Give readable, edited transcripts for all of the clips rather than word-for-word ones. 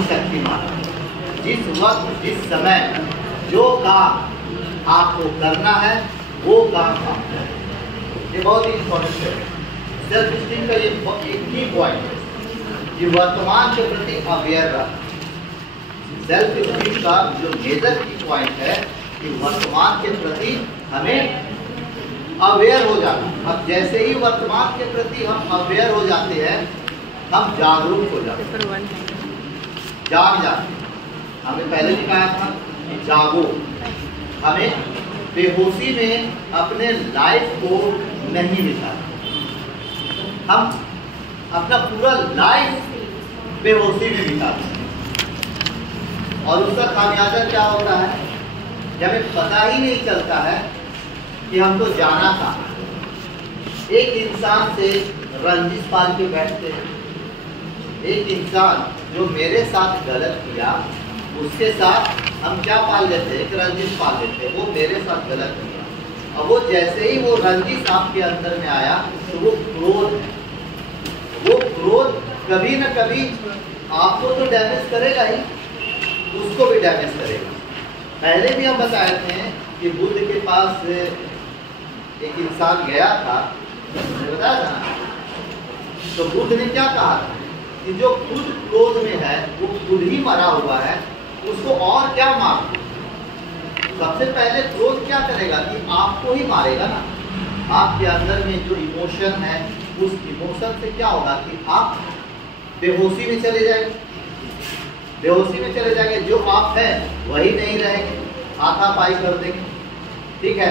ही शक्तिमान है। जिस वक्त जिस समय जो काम आपको करना है वो काम आप करें। ये बहुत ही इंपॉर्टेंट है। सेल्फ स्टीम का ये एक की पॉइंट है कि वर्तमान के प्रति अवेयर रहना। सेल्फ स्टीम का जो मेजर की पॉइंट है कि वर्तमान के प्रति हमें अवेयर हो जाना। अब जैसे ही वर्तमान के प्रति हम अवेयर हो जाते हैं, हम जागरूक हो जाते हैं, जाग जाते हैं। हमें पहले भी कहा था कि जागो। हमें बेहोशी में अपने लाइफ को नहीं बिताना। हम अपना पूरा लाइफ बेहोशी में बिताते हैं और उसका खामियाजा क्या होता है कि हमें पता ही नहीं चलता है कि हमको जाना कहाँ है। एक इंसान से रंजिश पाल के बैठते हैं। एक इंसान जो मेरे साथ गलत किया उसके साथ हम क्या पाल लेते हैं, एक रंजिश पाल लेते हैं। वो मेरे साथ गलत किया, अब वो जैसे ही वो रंजिश आपके अंदर में आया तो वो क्रोध है। वो क्रोध कभी न कभी आपको तो डैमेज करेगा ही, उसको भी डैमेज करेगा। पहले भी हम बताए थे कि बुद्ध के पास एक इंसान गया था, बताया था ना। तो बुद्ध ने क्या कहा था कि जो खुद क्रोध में है वो खुद ही मरा हुआ है, उसको और क्या मार। सबसे पहले क्रोध क्या करेगा कि आपको ही मारेगा ना। आपके अंदर में जो इमोशन है उस इमोशन से क्या होगा कि आप बेहोशी में चले जाएंगे। बेहोशी में चले जाएंगे, जो आप हैं वही नहीं रहेंगे, हाथापाई कर देंगे। ठीक है,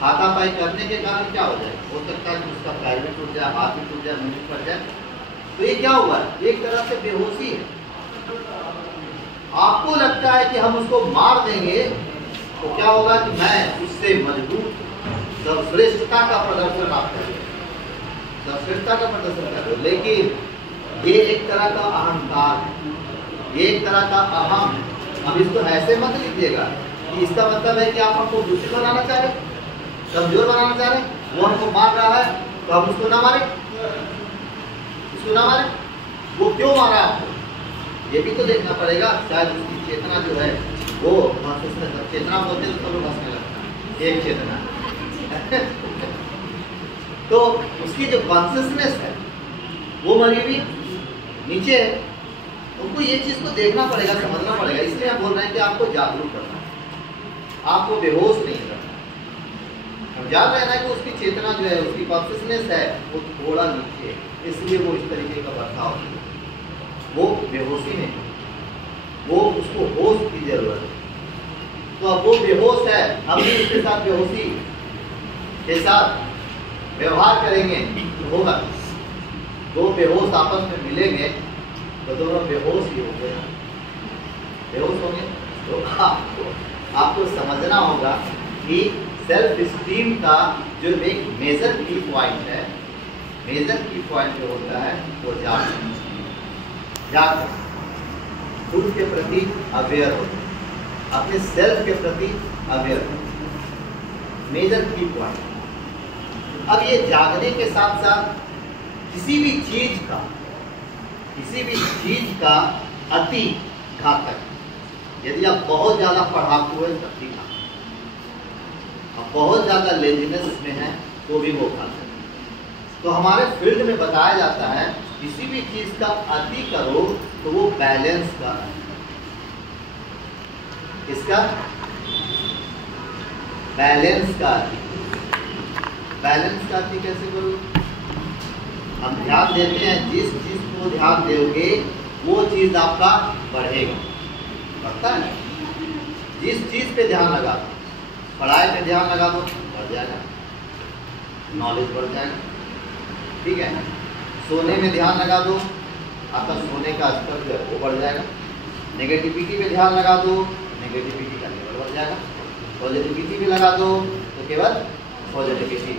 हाथापाई करने के कारण क्या हो जाए, हो सकता है कि उसका पैर भी टूट जाए, हाथ भी टूट जाए, मुंह फट जाए। तो ये क्या हुआ, एक तरह से बेहोशी है। आपको लगता है कि हम उसको मार देंगे तो क्या होगा कि मैं उससे मजबूत सर्वश्रेष्ठता का प्रदर्शन आप करें, सर्वश्रेष्ठता का प्रदर्शन करें। लेकिन ये एक तरह का अहंकार है, ये एक तरह का अहम। अब इसको ऐसे मत लीजिएगा कि इसका मतलब है कि आप हमको दूषित बनाना चाह रहे, कमजोर बनाना चाह रहे। वो हमको मार रहा है तो हम उसको ना मारे, उसको ना मारे। वो क्यों मारा आपको ये भी तो देखना पड़ेगा। शायद उसकी चेतना जो है वो चेतना बोलते तो सब लोग हंसने लगता है, एक चेतना तो उसकी जो कॉन्शियसनेस है वो मरी हुई नीचे है। उनको ये चीज को देखना पड़ेगा, समझना पड़ेगा। इसलिए हम बोल रहे हैं कि आपको जागरूक करना है, आपको बेहोश नहीं करना। हम जान रहे हैं कि उसकी चेतना जो है, उसकी कॉन्शियसनेस है वो थोड़ा नीचे है, इसलिए वो इस तरीके का बर्ताव है। वो बेहोशी में, वो उसको होश की जरूरत है। तो अब वो बेहोश है, हम भी उसके साथ बेहोशी के साथ व्यवहार करेंगे तो होगा। दो बेहोश आपस में मिलेंगे तो दोनों बेहोश ही होंगे, बेहोश होंगे। तो आपको समझना होगा कि सेल्फ स्टीम का जो एक मेजर की पॉइंट है, मेजर की पॉइंट जो होता है वो जाकर खुद के प्रति अवेयर हो, अपने सेल्फ के प्रति अवेयर हो, मेजर की पॉइंट। अब ये जागने के साथ साथ किसी भी चीज का अति घातक। यदि आप बहुत ज्यादा पढ़ाकू है तब भी घातक, अब बहुत ज्यादा लेजीनेस में है तो भी वो घातक। तो हमारे फील्ड में बताया जाता है किसी भी चीज का अति करो तो वो बैलेंस का है। इसका बैलेंस का अति, बैलेंस का अति कैसे करो। हम ध्यान देते हैं, जिस चीज को ध्यान दोगे वो चीज आपका बढ़ेगा, बढ़ता है। जिस चीज पे ध्यान लगा दो, पढ़ाई पे ध्यान लगा दो, बढ़ जाएगा, नॉलेज बढ़ जाएगा। ठीक है, सोने में ध्यान लगा दो, आपका सोने का स्तर जो है वो बढ़ जाएगा। नेगेटिविटी पे ध्यान लगा दो, नेगेटिविटी का लेवल बढ़ जाएगा। पॉजिटिविटी पे लगा दो तो केवल पॉजिटिविटी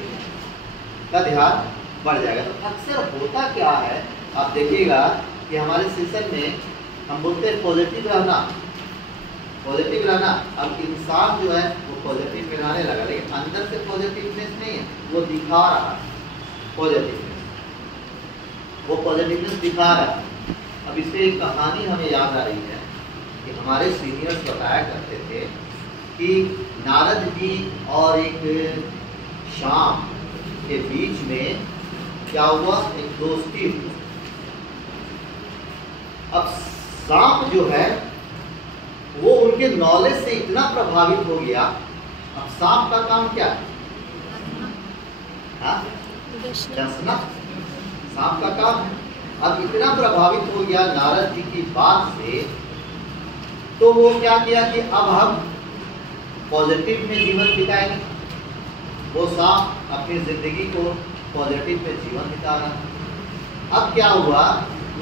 का ध्यान बढ़ जाएगा। तो अक्सर होता क्या है, आप देखिएगा कि हमारे सेशन में हम बोलते हैं पॉजिटिव रहना, पॉजिटिव रहना। अब इंसान जो है वो पॉजिटिव में रहने लगा, लेकिन अंदर से पॉजिटिवनेस नहीं है, वो दिखा रहा है पॉजिटिवनेस, वो पॉजिटिवनेस दिखा रहा है। अब इससे एक कहानी हमें याद आ रही है कि हमारे सीनियर्स बताया करते थे कि नारद जी और एक शाम के बीच में क्या हुआ, एक दोस्ती हुई। अब सांप जो है वो उनके नॉलेज से इतना प्रभावित हो गया। अब सांप का काम क्या है? डसना सांप का काम है। अब इतना प्रभावित हो गया नारद जी की बात से, तो वो क्या किया कि अब हम पॉजिटिव में जीवन बिताएंगे। वो सांप अपनी जिंदगी को पॉजिटिव में जीवन बिता रहा। अब क्या हुआ,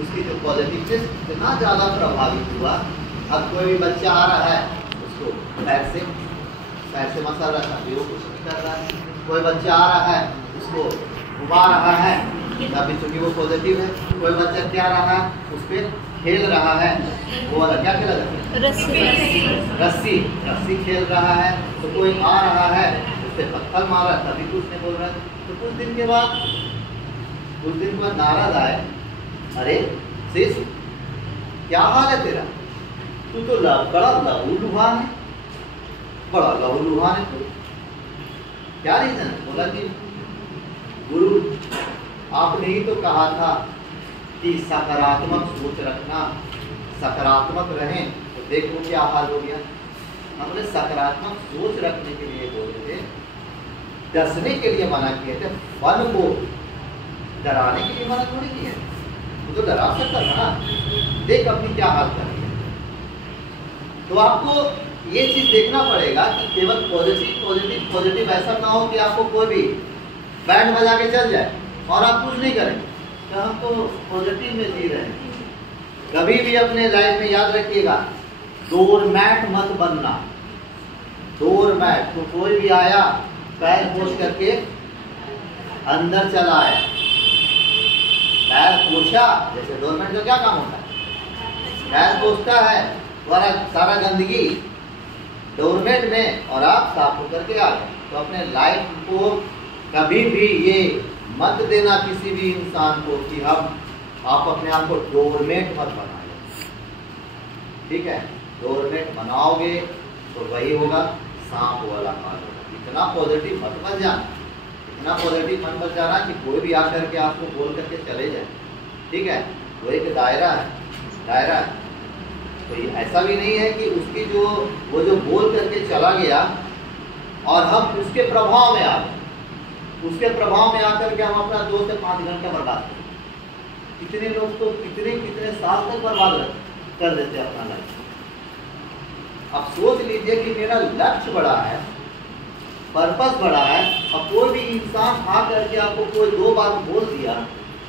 उसकी जो पॉजिटिवनेस इतना ज़्यादा प्रभावित हुआ। अब कोई भी बच्चा आ रहा है उसको पैर से मसल रहा है, वो कुछ नहीं कर रहा है। कोई बच्चा आ रहा है उसको घुमा रहा है, अभी चूंकि वो पॉजिटिव है। कोई बच्चा क्या रहा है, उस पर खेल रहा है, वो वाला क्या खेला जाता है, रस्सी रस्सी खेल रहा है। तो कोई आ रहा है उससे पत्थर मारा, तभी कुछ नहीं बोल रहा है। तो कुछ दिन के बाद नारद आए, अरे शिष्य क्या हाल है तेरा, तू तो बड़ा लहूलुहान है, बड़ा लहूलुहान है तू, क्या रीजन है? बोला कि गुरु आपने ही तो कहा था कि सकारात्मक सोच रखना, सकारात्मक रहें, तो देखो क्या हाल हो गया। हमने सकारात्मक सोच रखने के लिए बोले थे, डसने के लिए मना किए थे, वन को डराने के लिए मना थोड़ी किए। वो तो डरा सकता था ना, देख अपनी क्या हाल कर रही है। तो आपको ये चीज देखना पड़ेगा कि केवल पॉजिटिव पॉजिटिव पॉजिटिव, ऐसा ना हो कि आपको कोई भी बैंड बजा के चल जाए और आप कुछ नहीं करें। तो हम तो पॉजिटिव में जी रहे हैं। कभी भी अपने लाइफ में याद रखिएगा, डोरमैट मत बनना। डोरमैट तो कोई भी आया पैर पोछ करके अंदर चला आया, पैर पोछा, जैसे डोरमैट का क्या काम होता है, पैर पोछता है, सारा गंदगी डोरमेट में और आप साफ होकर के आ गए। तो अपने लाइफ को कभी भी ये मत देना किसी भी इंसान को कि आप अपने आप को डोरमेट मत बनाए। ठीक है, डोरमेट बनाओगे तो वही होगा, सांप वाला हाल होगा। इतना पॉजिटिव मत बन जाना, इतना पॉजिटिव मन बन जाना कि कोई भी आकर के आपको बोल करके चले जाए। ठीक है, वो एक दायरा है। तो ऐसा भी नहीं है कि उसकी वो जो बोल करके चला गया और हम उसके प्रभाव में आ गए, उसके प्रभाव में आकर के हम अपना 2 से 5 घंटा बर्बाद करें। कितने लोग तो कितने साल तक बर्बाद कर देते हैं अपना लाइफ। अब सोच लीजिए कि मेरा लक्ष्य बड़ा है, पर्पस बड़ा है, और कोई भी इंसान आ करके आपको कोई 2 बार बोल दिया,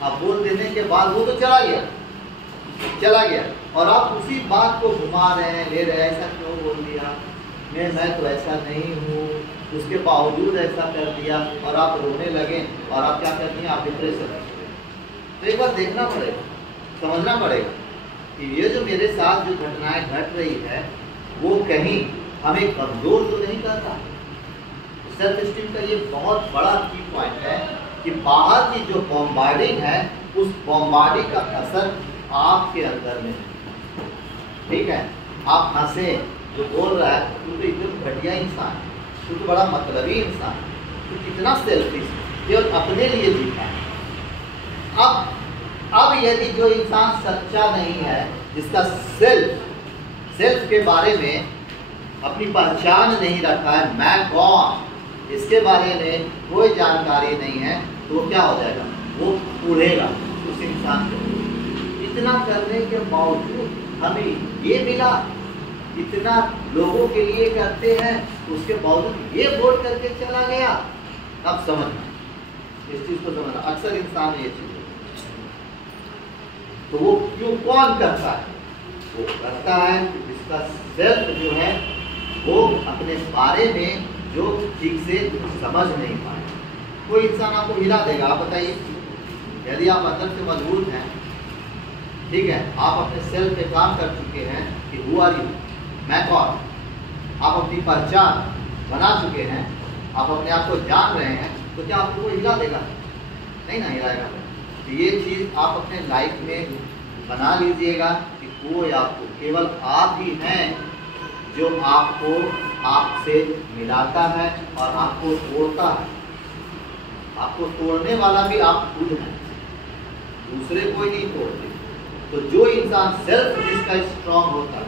अब बोल देने के बाद वो तो चला गया और आप उसी बात को घुमा रहे हैं, ले रहे हैं, ऐसा क्यों बोल दिया, मैं तो ऐसा नहीं हूँ, उसके बावजूद ऐसा कर दिया, और आप रोने लगे और आप क्या करती हैं, आप डिप्रेशन में। तो एक बार देखना पड़ेगा, समझना पड़ेगा कि ये जो मेरे साथ जो घटनाएं घट रही है वो कहीं हमें कमजोर तो नहीं करता। सेल्फ स्टीम का ये बहुत बड़ा की पॉइंट है कि बाहर की जो बॉम्बार्डिंग है, उस बॉम्बार्डिंग का असर आपके अंदर में। ठीक है, आप हंसे, जो बोल रहा है तू तो एकदम घटिया इंसान है, तू तो बड़ा मतलबी इंसान है, तू कितना सेल्फिश, केवल अपने लिए जीता है। अब यदि जो इंसान सच्चा नहीं है, जिसका सेल्फ के बारे में अपनी पहचान नहीं रखा है, मैं कौन, इसके बारे में कोई जानकारी नहीं है, तो वो क्या हो जाएगा, वो उड़ेगा उस इंसान को। इतना करने के बावजूद हमें ये मिला, इतना लोगों के लिए करते हैं, उसके बावजूद ये बोल करके चला गया। अब समझना, इस चीज को समझना, अक्सर इंसान ये चीज तो वो क्यों कौन करता है, वो करता है जिसका सेल्फ जो है वो अपने बारे में जो ठीक से समझ नहीं पाए। कोई इंसान आपको हिला देगा, आप बताइए, यदि आप अंदर से मजबूत हैं, ठीक है, आप अपने सेल्फ पे काम कर चुके हैं कि हु आर यू, मैं कौन, आप अपनी पहचान बना चुके हैं, आप अपने आप को जान रहे हैं, तो क्या आपको कोई हिला देगा? नहीं ना हिलाएगा। तो ये चीज़ आप अपने लाइफ में बना लीजिएगा कि कोई आपको, केवल आप ही हैं जो आपको आपसे मिलाता है और आपको तोड़ता है। आपको तोड़ने वाला भी आप खुद हैं, दूसरे कोई नहीं तोड़ते। तो जो इंसान सेल्फ जिसका स्ट्रांग होता है,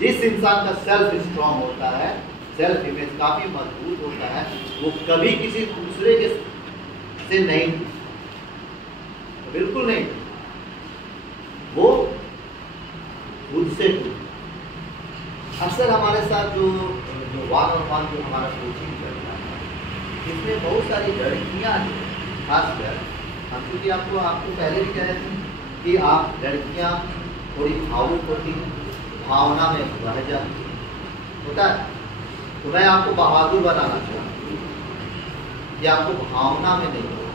जिस इंसान का सेल्फ स्ट्रांग होता है, सेल्फ इमेज काफी मजबूत होता है, वो कभी किसी दूसरे के से नहीं, बिल्कुल नहीं, वो खुद से खुद। अक्सर हमारे साथ जो वन ऑन वन जो हमारा कोचिंग चलता है, इसमें बहुत सारी लड़कियां हैं, खासकर हम, क्योंकि आपको पहले भी कह रहे थे कि आप लड़कियां थोड़ी भावुक होती हैं, भावना में बह जाती होता है। तो मैं आपको बहादुर बनाना चाहता हूँ कि आपको भावना में नहीं होगा।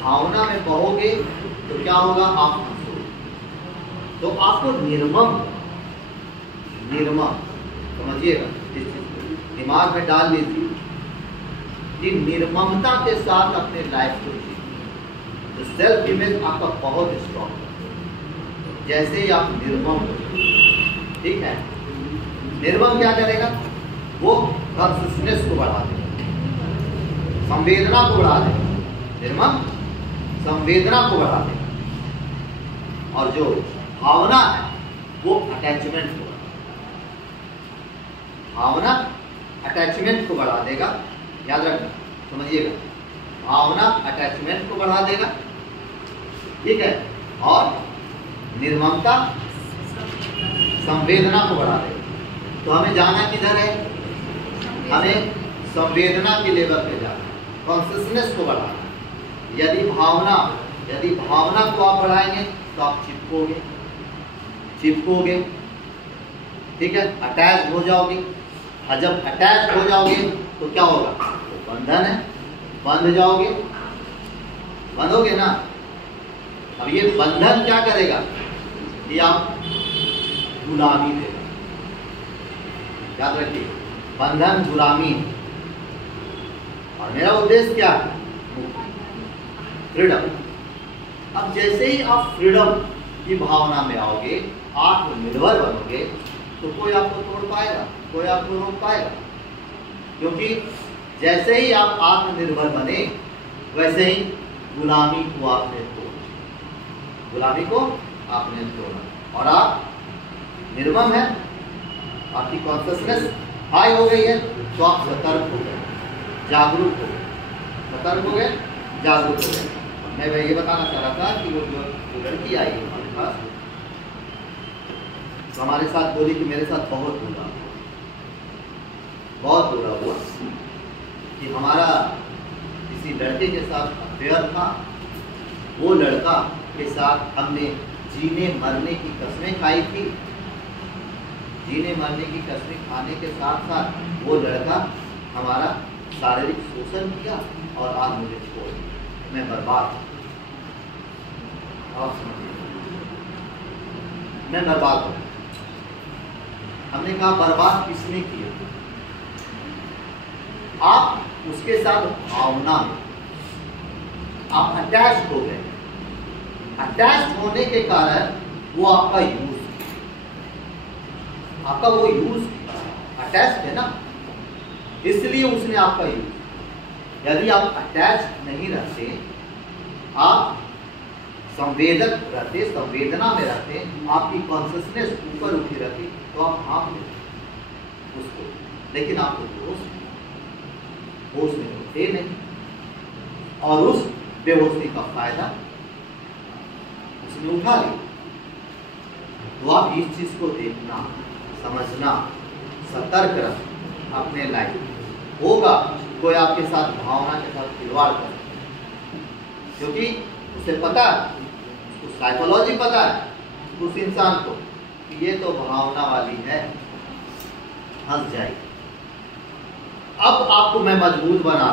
भावना में बहोगे तो क्या होगा, आप हंसोगे। तो आपको निर्मम समझिएगा, इस चीज को दिमाग में डाल लीजिए कि निर्ममता के साथ अपने लाइफ को जिए। तो सेल्फ इमेज आपका बहुत स्ट्रॉन्ग है जैसे ही आप निर्मम हो, ठीक है। निर्मम क्या करेगा, वो कॉन्शियसनेस को बढ़ा देगा, संवेदना को बढ़ा देगा। निर्मम संवेदना को बढ़ा देगा। और जो भावना है वो अटैचमेंट को, भावना अटैचमेंट को बढ़ा देगा। याद रखना, समझिएगा, भावना अटैचमेंट को बढ़ा देगा, ठीक है। और निर्ममता संवेदना को बढ़ा देगा। तो हमें जाना किधर है, हमें संवेदना के लेवल पे जाना, कॉन्शियसनेस को बढ़ाना। यदि भावना को आप बढ़ाएंगे तो आप चिपकोगे, ठीक है, अटैच हो जाओगे। और जब अटैच हो जाओगे तो क्या होगा, तो बंधन है, बंध बंधोगे ना। अब ये बंधन क्या करेगा कि आप गुलामी देगा। याद रखिए, बंधन गुलामी है। और मेरा उद्देश्य क्या है, फ्रीडम। अब जैसे ही आप फ्रीडम की भावना में आओगे, आत्मनिर्भर बनोगे, तो कोई आपको तोड़ पाएगा, कोई आपको रोक पाएगा। क्योंकि जैसे ही आप आत्मनिर्भर बने, वैसे ही गुलामी को आपने तोड़ा और आप निर्मम है, आपकी कॉन्शियसनेस हाई हो गई है, तो आप सतर्क हो गए, जागरूक हो गए, सतर्क हो गए, जागरूक हो गए। मैं ये बताना चाह रहा था कि वो जो लड़की आई हमारे पास, तो हमारे साथ बोली कि मेरे साथ बहुत बुरा हुआ कि हमारा किसी लड़के के साथ अफेयर था। वो लड़का के साथ हमने जीने मरने की कसमें खाई थी। जीने मरने की कसमें खाने के साथ साथ वो लड़का हमारा शारीरिक शोषण किया और आज मुझे छोड़ दिया। मैं बर्बाद, आप समझिए, मैं बर्बाद हूँ। हमने कहा बर्बाद किसने किया? आप उसके साथ भावना में आप अटैच हो गए। अटैच होने के कारण वो आपका वो यूज अटैच है ना, इसलिए उसने आपका यूज। यदि आप अटैच नहीं रहते, आप संवेदक रहते, संवेदना में रहते, आपकी कॉन्शियसनेस ऊपर उठी रहती, तो आप भाप लेते उसको। लेकिन आपको होश में होते नहीं, और उस बेहोशी का फायदा उसने उठा लिया। तो आप इस चीज को देखना, समझना, सतर्क रहना अपने लाइफ। होगा कोई आपके साथ भावना के साथ खिलवाड़ कर, क्योंकि उसे पता है, उसको साइकोलॉजी पता है उस इंसान को कि ये तो भावना वाली है, हंस जाएगी। अब आपको मैं मजबूत बना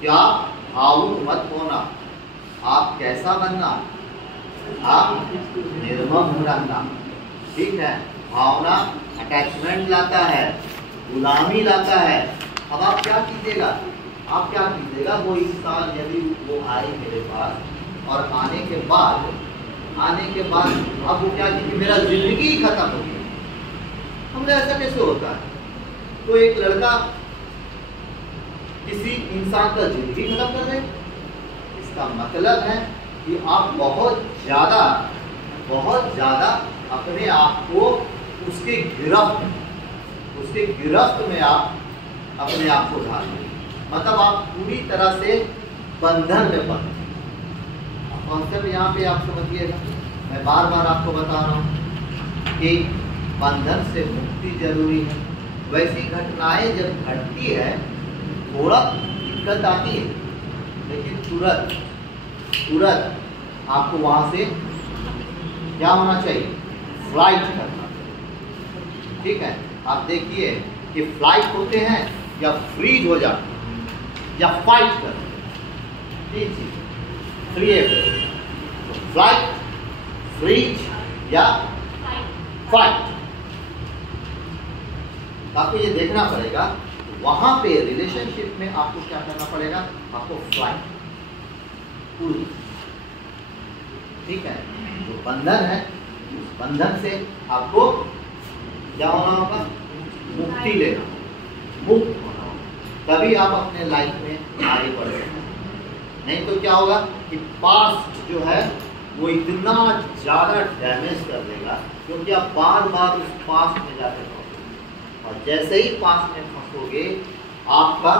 कि आप भावुक मत होना। आप कैसा बनना, आप निर्मम रहना, ठीक है। भावना अटैचमेंट लाता है, गुलामी लाता है। अब आप क्या कीजिएगा, वो इंसान यदि वो आए मेरे पास और आने के बाद आने के बाद अब वो क्या कि मेरा जिंदगी ही खत्म हो गई। हमने ऐसा कैसे होता है? तो एक लड़का किसी इंसान का जिंदगी खत्म कर दे, इसका मतलब है कि आप बहुत ज्यादा अपने आप को उसके गिरफ्त में आप अपने आप को डाल दें, मतलब आप पूरी तरह से बंधन में पड़। कॉन्सेप्ट यहाँ पे आप समझिएगा, मैं बार बार आपको बता रहा हूँ कि बंधन से मुक्ति जरूरी है। वैसी घटनाएं जब घटती है थोड़ा दिक्कत आती है, लेकिन तुरंत आपको वहां से क्या होना चाहिए? फ्लाइट करना चाहिए। ठीक है, आप देखिए कि फ्लाइट होते हैं या फ्रीज हो जाते हैं या फाइट करते हैं, तीन चीज, फ्लाइट, फ्रीज या फाइट। आपको ये देखना पड़ेगा वहां पे रिलेशनशिप में आपको क्या करना पड़ेगा? आपको फ्लाइट पूरी। ठीक है, जो बंधन है उस बंधन से आपको क्या होना होगा? मुक्ति लेना, मुक्त होना होगा, तभी आप अपने लाइफ में आगे बढ़ेंगे। नहीं तो क्या होगा कि पास्ट जो है वो इतना ज्यादा डैमेज कर देगा, क्योंकि आप बार बार उस पास्ट में जाते रहोगे और जैसे ही पास्ट में फंसोगे आपका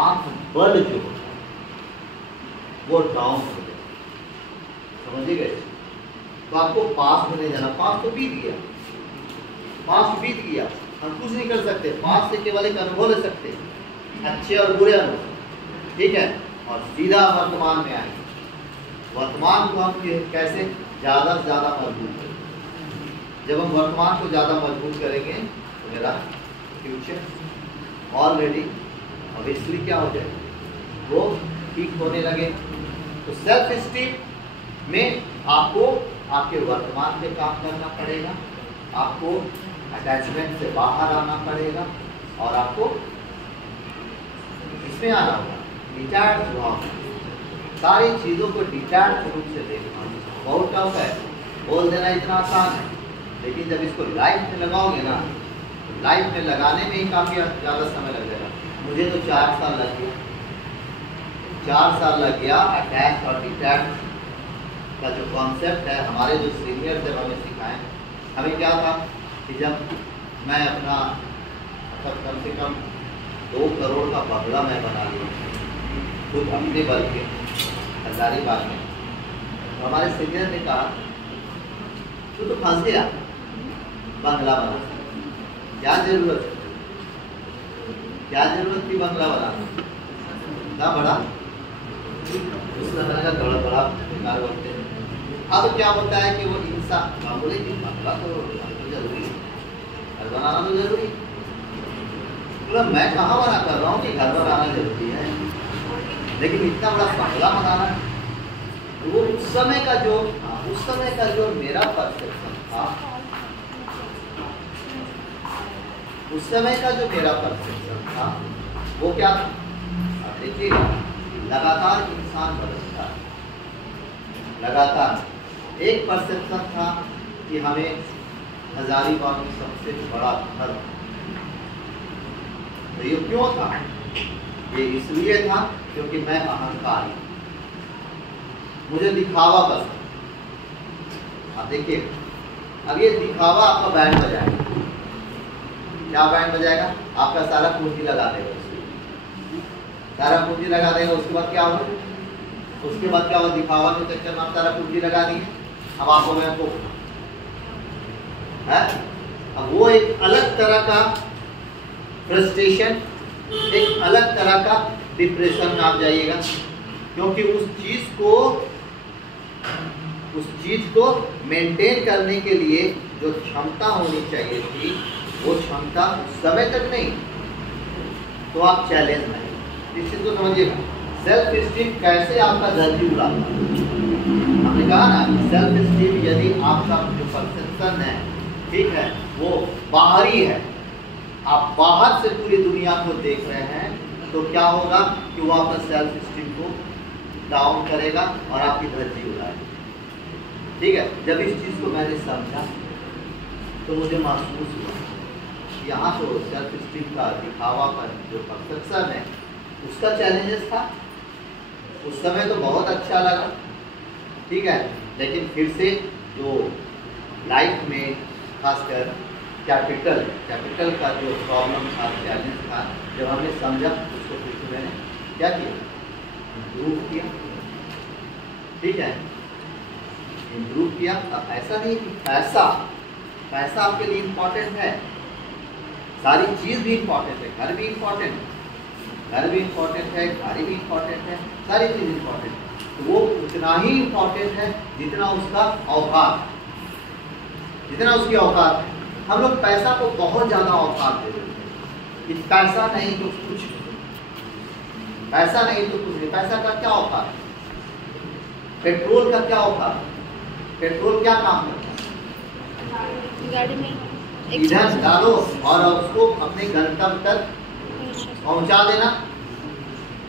आत्म बल जो होता है वो डाउन हो जाएगा। समझ गए? तो आपको पास्ट में नहीं जाना, पास्ट तो बीत गया, पास्ट बीत गया, हम कुछ नहीं कर सकते। पास्ट से केवल एक अनुभव ले सकते हैं, अच्छे और बुरे अनुभव। ठीक है, और सीधा वर्तमान में आएंगे। वर्तमान को हम कैसे ज़्यादा से ज़्यादा मजबूत करेंगे? जब हम वर्तमान को ज़्यादा मजबूत करेंगे तो मेरा फ्यूचर ऑलरेडी ऑब्वियसली क्या हो जाए? वो ठीक होने लगे। तो सेल्फ स्टीम में आपको आपके वर्तमान पे काम करना पड़ेगा, आपको अटैचमेंट से बाहर आना पड़ेगा और आपको इसमें आना होगा डिटैच भाव। सारी चीज़ों को डिटैच रूप से देखना बहुत टफ है। बोल देना इतना आसान है, लेकिन जब इसको लाइफ में लगाओगे ना, तो लाइफ में लगाने में ही काफ़ी ज़्यादा समय लग जाएगा। मुझे तो 4 साल लग गया, 4 साल लग गया अटैच और डिटैच का जो कॉन्सेप्ट है। हमारे जो सीनियर थे हमें सिखाएं। हमें क्या था कि जब मैं अपना मतलब कम से कम 2 करोड़ का बंगला मैं बना लिया खुद अपने बल के हजारीबाग में, तो हमारे सीनियर ने कहा तू तो फंस गया, बंगला बना, क्या जरूरत थी बंगला बनाने? इतना बड़ा उस समय का बड़ा बेकार होते हैं। अब क्या होता है कि वो इंसान बोले कि बंगला तो जरूरी है, घर बनाना तो जरूरी है। मतलब मैं कहाँ मना कर रहा हूँ कि घर बनाना जरूरी है, लेकिन इतना बड़ा बंगला बनाना है। वो उस समय का जो मेरा परसेप्शन था, उस समय का जो मेरा परसेप्शन था वो क्या था? आप देखिएगा लगातार इंसान बदलता है, लगातार। एक परसेप्शन था कि हमें हजारीबाग में सबसे बड़ा घर, तो ये क्यों था? ये इसलिए था क्योंकि मैं अहंकारी, मुझे दिखावा पसंद। आप देखिए अब ये दिखावा आपका बैंड बजाएगा। क्या बैंड बजाएगा? आपका सारा पूंजी लगा देगा, सारा पूंजी लगा देगा। उसके बाद क्या होगा? उसके बाद क्या होगा? दिखावा के चक्कर में आप सारा पूंजी लगा दिए, अब आपको मैं को है। अब वो एक अलग तरह का फ्रस्ट्रेशन, एक अलग तरह का डिप्रेशन में आप जाइएगा, क्योंकि उस चीज को मेंटेन करने के लिए जो क्षमता होनी चाहिए थी वो क्षमता समय तक नहीं, तो आप चैलेंज में। इस चीज को समझिएगा, सेल्फ स्टीम कैसे आपका धरती उड़ाता है। हमने कहा ना, सेल्फ स्टीम यदि आपका जो परसेप्शन है, ठीक है, वो बाहरी है, आप बाहर से पूरी दुनिया को देख रहे हैं, तो क्या होगा कि वो आपका सेल्फ स्टीम को डाउन करेगा और आपकी धरती उड़ाएगा। ठीक है, जब इस चीज़ को मैंने समझा तो मुझे महसूस हुआ यहाँ तो सेल्फ स्टीम का दिखावा पर जो परसेप्शन है उसका चैलेंजेस था। उस समय तो बहुत अच्छा लगा, ठीक है, लेकिन फिर से जो लाइफ में खासकर कैपिटल का जो प्रॉब्लम था, चैलेंज था, जब हमने समझा उसको फिर से मैंने क्या किया, इम्प्रूव किया। ठीक है, इम्प्रूव किया। अब ऐसा नहीं कि पैसा आपके लिए इम्पोर्टेंट है, सारी चीज़ भी इम्पोर्टेंट है, घर भी इम्पोर्टेंट है, गाड़ी भी इम्पोर्टेंट है, सारी चीज़ इम्पोर्टेंट है। तो वो उतना ही इम्पोर्टेंट है जितना उसका औकात, जितना उसकी औकात है। हम लोग पैसा को बहुत ज़्यादा औकात दे देते हैं कि पैसा नहीं तो कुछ नहीं, पैसा नहीं तो कुछ नहीं। पैसा का क्या औकात है? पेट्रोल का क्या औकात है? पेट्रोल क्या काम करता है? गाड़ी में ईंधन डालो और उसको अपने गंतव्य तक पहुंचा देना।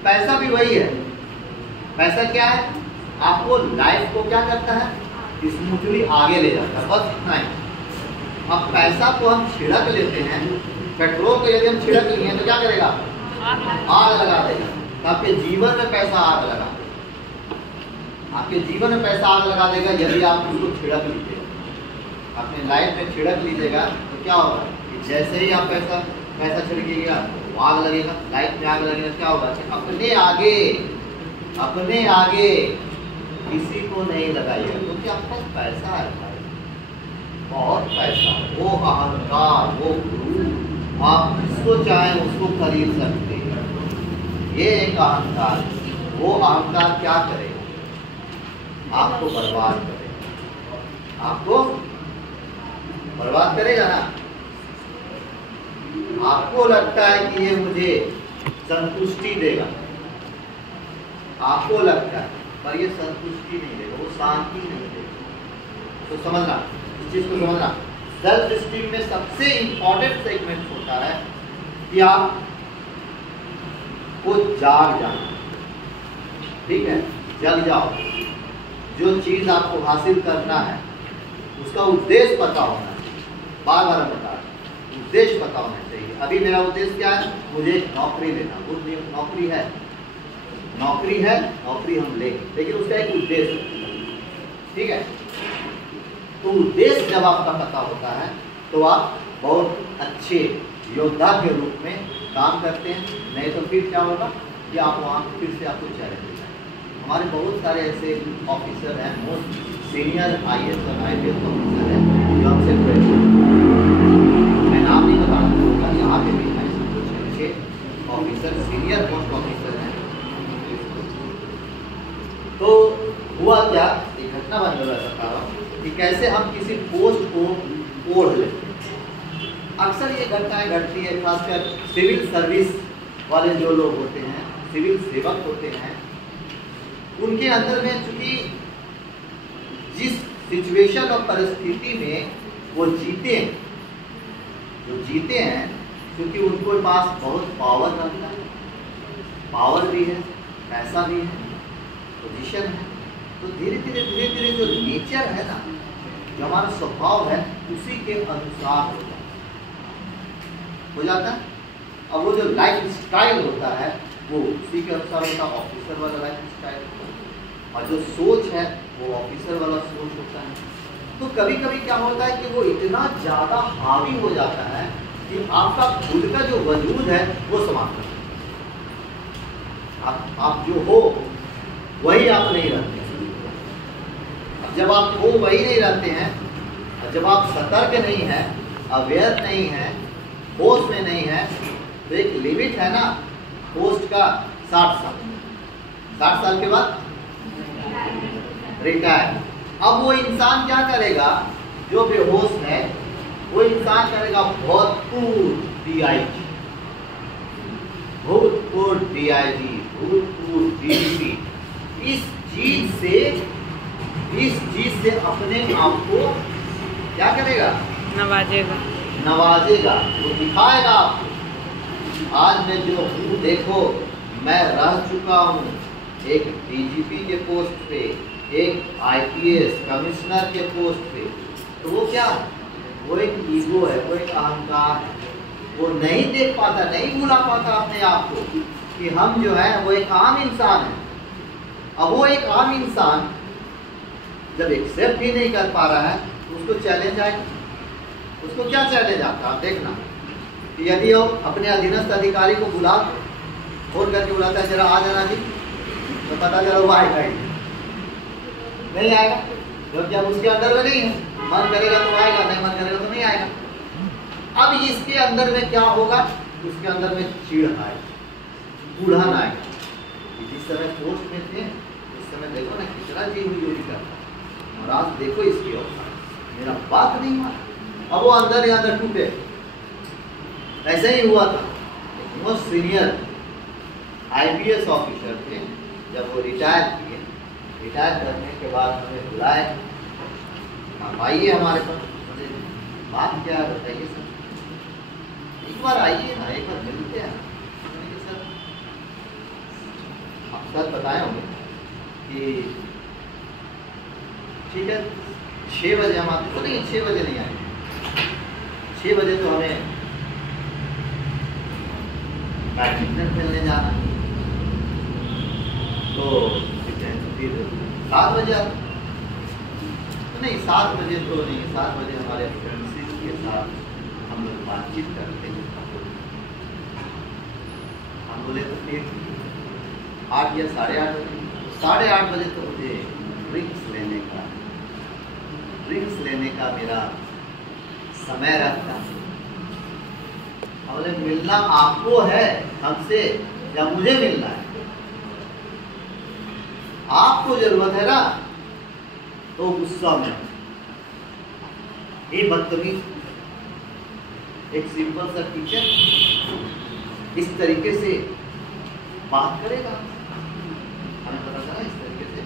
पैसा भी वही है। पैसा क्या है? आपको लाइफ को क्या करता है? स्मूथली आगे ले जाता है, बस इतना ही। अब पैसा को हम छिड़क लेते हैं, पेट्रोल को यदि हम छिड़क लिए तो क्या करेगा? आग लगा देगा। तो आपके जीवन में पैसा आग लगा देगा, आपके जीवन में पैसा आग लगा देगा यदि आप उसको छिड़क लीजिएगा। अपने लाइफ में छिड़क लीजिएगा तो क्या होगा कि जैसे ही आप पैसा छिड़किएगा वो आग लगेगा, लाइफ में आग लगेगा। क्या होगा कि अपने आगे किसी को नहीं लगाइएगा, क्योंकि आपके पास पैसा है भाई, बहुत पैसा। वो अहंकार, वो गुरु, आप जिसको चाहें उसको खरीद सकते हैं। ये एक अहंकार, वो अहंकार क्या करेगा? आपको बर्बाद करेगा, आपको बर्बाद करेगा ना। आपको लगता है कि ये मुझे संतुष्टि देगा, आपको लगता है, पर ये संतुष्टि नहीं देगा, वो शांति नहीं देगा। तो समझना, इस चीज को समझना। सेल्फ स्टीम में सबसे इंपॉर्टेंट सेगमेंट होता है कि आप को जाग जाना। ठीक है, जग जाओ। जो चीज आपको हासिल करना है उसका उद्देश्य पता होना चाहिए। बार बार बता रहा हूं, उद्देश्य पता होना चाहिए। अभी मेरा उद्देश्य क्या है? मुझे नौकरी लेना। वो नौकरी है, नौकरी हम ले, लेकिन उसका एक उद्देश्य है। ठीक है, तो उद्देश्य जब आपका पता होता है तो आप बहुत अच्छे योद्धा के रूप में काम करते हैं। नहीं तो फिर क्या होगा कि आप वहाँ फिर से आपको चैलेंज देना है। हमारे बहुत सारे ऐसे ऑफिसर हैं, मोस्ट सीनियर IAS और IPS ऑफिसर हैं जो हमसे ग्रेजुएट, मैं नाम नहीं बता रहा, यहाँ पे भी हैं कुछ अच्छे ऑफिसर, सीनियर मोस्ट ऑफिसर हैं। तो हुआ क्या, एक घटना बन बता रहा हूँ कि कैसे हम किसी पोस्ट को ओढ़ लेते हैं। अक्सर ये घटनाएं घटती है, खासकर सिविल सर्विस वाले जो लोग होते हैं, सिविल सेवक होते हैं, उनके अंदर में चूंकि जिस सिचुएशन और परिस्थिति में वो जीते हैं, क्योंकि उनके पास बहुत पावर रहता है, पावर भी है, पैसा भी है, पोजीशन है, तो धीरे धीरे जो नेचर है ना, जो हमारा स्वभाव है, उसी के अनुसार हो जाता है। अब वो जो लाइफ स्टाइल होता है वो उसी के अनुसार होता है, ऑफिसर वाला लाइफ स्टाइल, और जो सोच है वो ऑफिसर वाला सोच होता है। तो कभी कभी क्या होता है कि वो इतना ज़्यादा हावी हो जाता है कि आपका खुद का जो वजूद है वो समाप्त हो जाता है। आप जो हो वही आप नहीं रहते। जब आप हो वही नहीं रहते हैं, और जब आप सतर्क नहीं हैं, अवेयर नहीं हैं, होश में नहीं है, तो एक लिमिट है ना पोस्ट का, 60 साल। 60 साल के बाद रिटायर। अब वो इंसान क्या करेगा? जो बेहोश है वो इंसान करेगा भूतपूर्व DIG, भूतपूर्व DIG, भूतपूर्व DGP। इस चीज से अपने आप को क्या करेगा? नवाजेगा, वो दिखाएगा आपको। आज मैं जो हूँ, देखो मैं रह चुका हूँ एक DGP के पोस्ट पे, एक आईपीएस कमिश्नर के पोस्ट पे, तो वो क्या है? वो एक ईगो है, वो एक अहंकार है। वो नहीं देख पाता, नहीं भुला पाता अपने आप को कि हम जो है वो एक आम इंसान है। अब वो एक आम इंसान जब एक्सेप्ट भी नहीं कर पा रहा है तो उसको चैलेंज आएगा। उसको क्या चैलेंज आता है? आप देखना कि यदि वो अपने अधीनस्थ अधिकारी को बुला, फोन करके बुलाता है, जरा आ जाना जी, तो पता चला वो आएगा ही नहीं आएगा, जबकि अब उसके अंदर में नहीं है। मन करेगा तो आएगा, नहीं मन करेगा तो नहीं आएगा। अब इसके अंदर में क्या होगा? उसके अंदर में चिढ़ आएगा, बुढ़ान आएगा। जिस समय पोस्ट में थे उस समय देखो ना कितना जी हुई जोड़ी करता, और आज देखो इसकी अवस्था, मेरा बात नहीं माना। अब वो अंदर ही अंदर टूटे। ऐसे ही हुआ था। मोस्ट सीनियर आईपीएस ऑफिसर थे, जब वो रिटायर किए, रिटायर करने के बाद हमें बुलाए, आप आइए हमारे पास। बात क्या है बताइए सर, एक बार आइए ना, एक बार मिलते हैं। सर आप सर बताए होंगे कि ठीक है 6 बजे हम आते, तो नहीं 6 बजे नहीं आए, 6 बजे तो हमें बैडमिंटन खेलने जाना, तो फिर 7 बजे आते। तो नहीं 7 बजे तो नहीं, 7 बजे हमारे फ्रेंड्स के साथ हम लोग बातचीत करते हैं। हम बोले तो फिर 8 या 8:30 बजे, 8:30 बजे तो मुझे ड्रिंक्स लेने का मेरा समय रहता। हमने मिलना आपको है हमसे या मुझे मिलना है? आपको जरूरत है ना, तो गुस्सा में ये बदतमीज एक सिंपल सा टीचर इस तरीके से बात करेगा, हमें पता चला इस तरीके से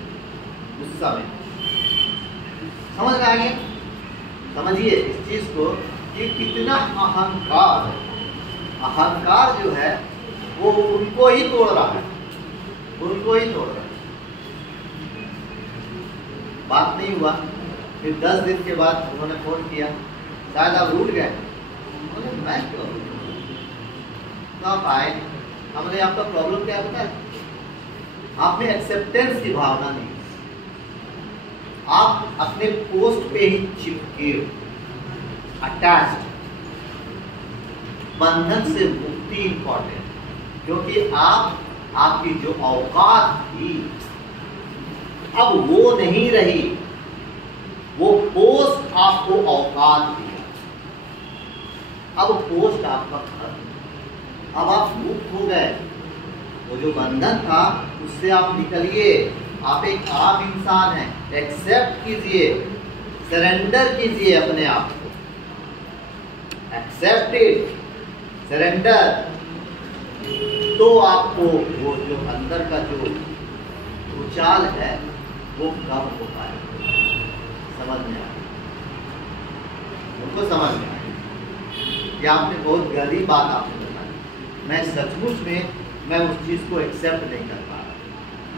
गुस्सा में। समझ में आ गया? समझिए इस चीज को कि कितना अहंकार है। अहंकार जो है वो उनको ही तोड़ रहा है, उनको ही तोड़ रहा है। बात नहीं हुआ, फिर 10 दिन के बाद उन्होंने फोन किया, शायद आप रूठ गए। मैं क्यों? तो आप आए, हमने आपका प्रॉब्लम क्या बताया? आप में एक्सेप्टेंस की भावना नहीं, आप अपने पोस्ट पे ही चिपके अटैच्ड। बंधन से मुक्ति इंपॉर्टेंट, क्योंकि आपकी जो औकात थी अब वो नहीं रही, वो पोस्ट आपको औकात दिया। अब पोस्ट आपका खत्म, अब आप मुक्त हो गए। वो जो बंधन था उससे आप निकलिए, आप एक आम इंसान हैं। एक्सेप्ट कीजिए, सरेंडर कीजिए अपने आप को, एक्सेप्ट इट, सरेंडर, तो आपको वो जो अंदर का जो उछाल है वो कम हो पाएगा। समझ में आए? उनको समझ में आए कि आपने बहुत गहरी बात आपने बताई। मैं सचमुच में मैं उस चीज़ को एक्सेप्ट नहीं कर पा रहा,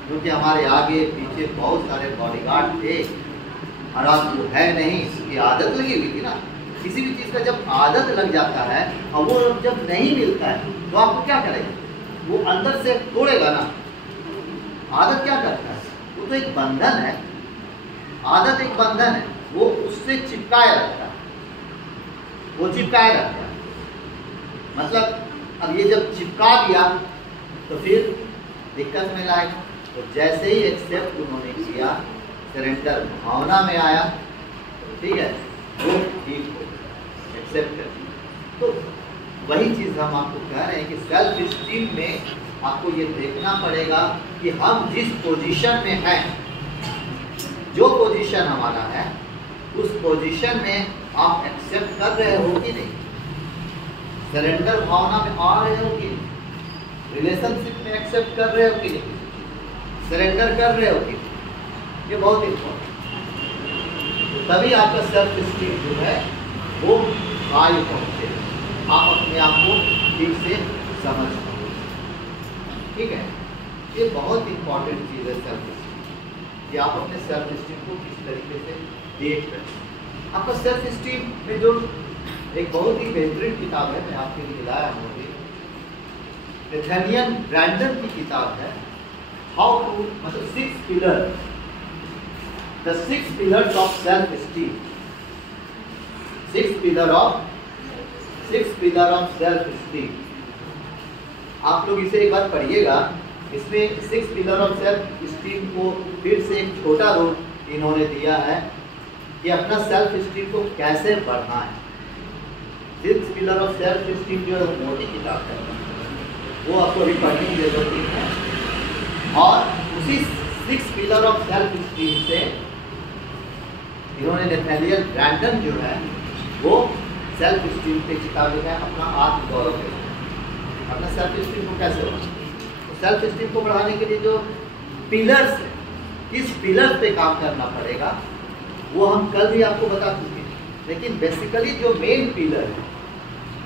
क्योंकि हमारे आगे पीछे बहुत सारे बॉडीगार्ड थे, और आपको है नहीं, इसकी आदत लगी हुई थी ना। किसी भी चीज़ का जब आदत लग जाता है और वो जब नहीं मिलता है तो आपको क्या करेगा? वो अंदर से तोड़ेगा ना। आदत क्या करता है? वो तो एक बंधन है, आदत एक बंधन है, वो उससे चिपकाए रखता है, वो चिपकाए रखता है। मतलब अब ये जब चिपका दिया तो फिर दिक्कत में लाएगा। तो जैसे ही एक्सेप्ट उन्होंने किया, सरेंडर भावना में आया, ठीक है, वो ठीक हो, एक्सेप्ट कर। तो वही चीज़ हम आपको कह रहे हैं कि सेल्फ स्टीम में आपको ये देखना पड़ेगा कि हम जिस पोजीशन में हैं, जो पोजीशन हमारा है, उस पोजीशन में आप एक्सेप्ट कर रहे हो कि नहीं, सरेंडर भावना में आ रहे हो कि नहीं, रिलेशनशिप में एक्सेप्ट कर रहे हो कि नहीं, सरेंडर कर रहे हो कि नहीं, ये बहुत इंपॉर्टेंट। तो तभी आपका सेल्फ स्टीम जो है वो हाई पहुंचे, आप अपने आप को ठीक से समझ पाओ। ठीक है, ये बहुत इंपॉर्टेंट चीज़ है सेल्फ स्टीम। कि आप अपने सेल्फ स्टीम को किस तरीके से देख रहे हैं। आपका सेल्फ स्टीम में जो एक बहुत ही बेहतरीन किताब है, मैं आपके लिए लाया हूँ, नेथानियल ब्रैंडन की किताब है, हाउ टू, मतलब 6 pillar, the 6 pillars of self esteem, 6 pillar of self esteem. आप लोग इसे एक बार पढ़िएगा। इसमें 6 पिलर ऑफ सेल्फ स्टीम को फिर से एक छोटा रूप इन्होंने दिया है कि अपना सेल्फ स्टीम को कैसे बढ़ाएं। 6 पिलर ऑफ सेल्फ स्टीम जो है मोटी किताब है, वो आपको अभी पढ़ने की जरूरत नहीं है। और उसी 6 पिलर ऑफ सेल्फ स्टीम से इन्होंने नेथानियल ब्रैंडन जो है वो सेल्फ स्टीम पे किताब लिखा है, अपना आत्मगौरव पे, अपना सेल्फ स्टीम को कैसे बढ़ाना। तो सेल्फ स्टीम को बढ़ाने के लिए जो पिलर्स है, किस पिलर पे काम करना पड़ेगा, वो हम कल भी आपको बता चुके हैं। लेकिन बेसिकली जो मेन पिलर है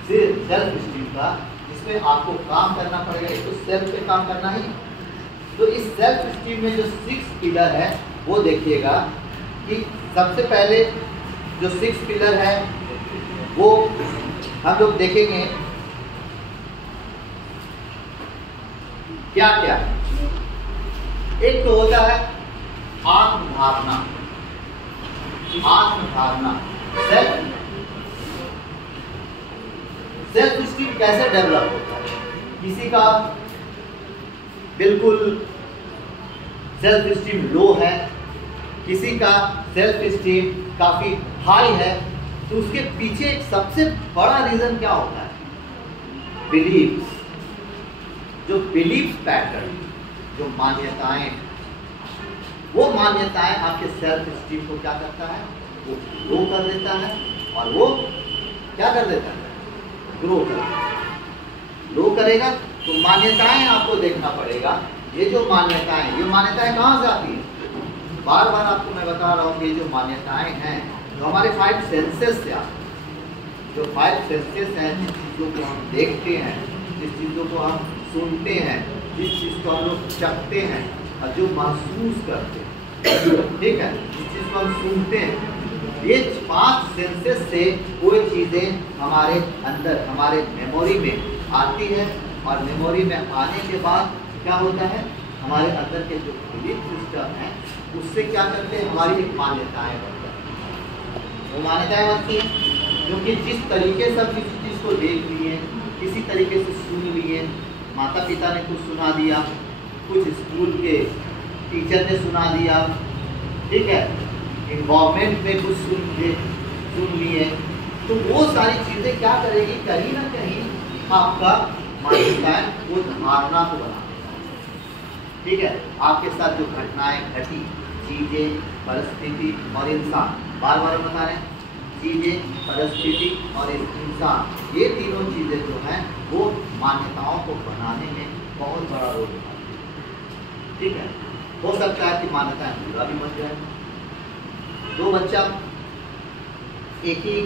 सेल्फ स्टीम का, इसमें आपको काम करना पड़ेगा, एक तो सेल्फ पे काम करना ही। तो इस सेल्फ स्टीम में जो 6 पिलर है वो देखिएगा कि सबसे पहले जो 6 पिलर है वो हम लोग देखेंगे क्या क्या। एक तो होता है आत्मधारणा, सेल्फ स्टीम कैसे डेवलप होता है। किसी का बिल्कुल सेल्फ स्टीम लो है, किसी का सेल्फ स्टीम काफी हाई है, तो उसके पीछे एक सबसे बड़ा रीजन क्या होता है, बिलीव्स। जो बिलीफ पैटर्न, जो मान्यताएं, वो मान्यताएं आपके सेल्फ स्टीम को क्या करता है, वो ग्रो कर देता है। और वो क्या कर देता है, ग्रो लो करेगा। तो मान्यताएं आपको देखना पड़ेगा। ये जो मान्यताएं, ये मान्यताएं कहाँ से आती हैं? बार बार आपको मैं बता रहा हूँ कि ये जो मान्यताएं हैं जो हमारे 5 सेंसेस से आती हैं। जो 5 सेंसेस हैं, जिस चीज़ों को हम देखते हैं, जिस चीज़ों को हम सुनते हैं, जिस चीज़ को हम लोग चखते हैं और जो महसूस करते हैं, ठीक है, जिस चीज़ को हम सुनते हैं, ये 5 सेंसेस से कोई चीज़ें हमारे अंदर, हमारे मेमोरी में आती है। और मेमोरी में आने के बाद क्या होता है, हमारे अंदर के जो बिलीफ सिस्टम है उससे क्या करते हैं, हमारी एक मान्यताएं बनती हैं। वो मान्यताएं बनती हैं क्योंकि जिस तरीके से हम किसी चीज़ को देख लिए, किसी तरीके से सुन लिए, माता पिता ने कुछ सुना दिया, कुछ स्कूल के टीचर ने सुना दिया, ठीक है, इन्वायरमेंट में कुछ सुन लिए, तो वो सारी चीज़ें क्या करेगी, कहीं ना कहीं आपका मान्यताएं वो धारणा को बना देगा। ठीक है, आपके साथ जो घटनाएं घटी, चीज़ें, परिस्थिति और इंसान, बार बार बता रहे हैं, चीज़ें, परिस्थिति और इंसान, ये तीनों चीज़ें जो हैं वो मान्यताओं को बनाने में बहुत बड़ा रोल निभाती है। ठीक है, हो सकता है कि मान्यताएं बुरा भी बन जाए। 2 बच्चा, एक ही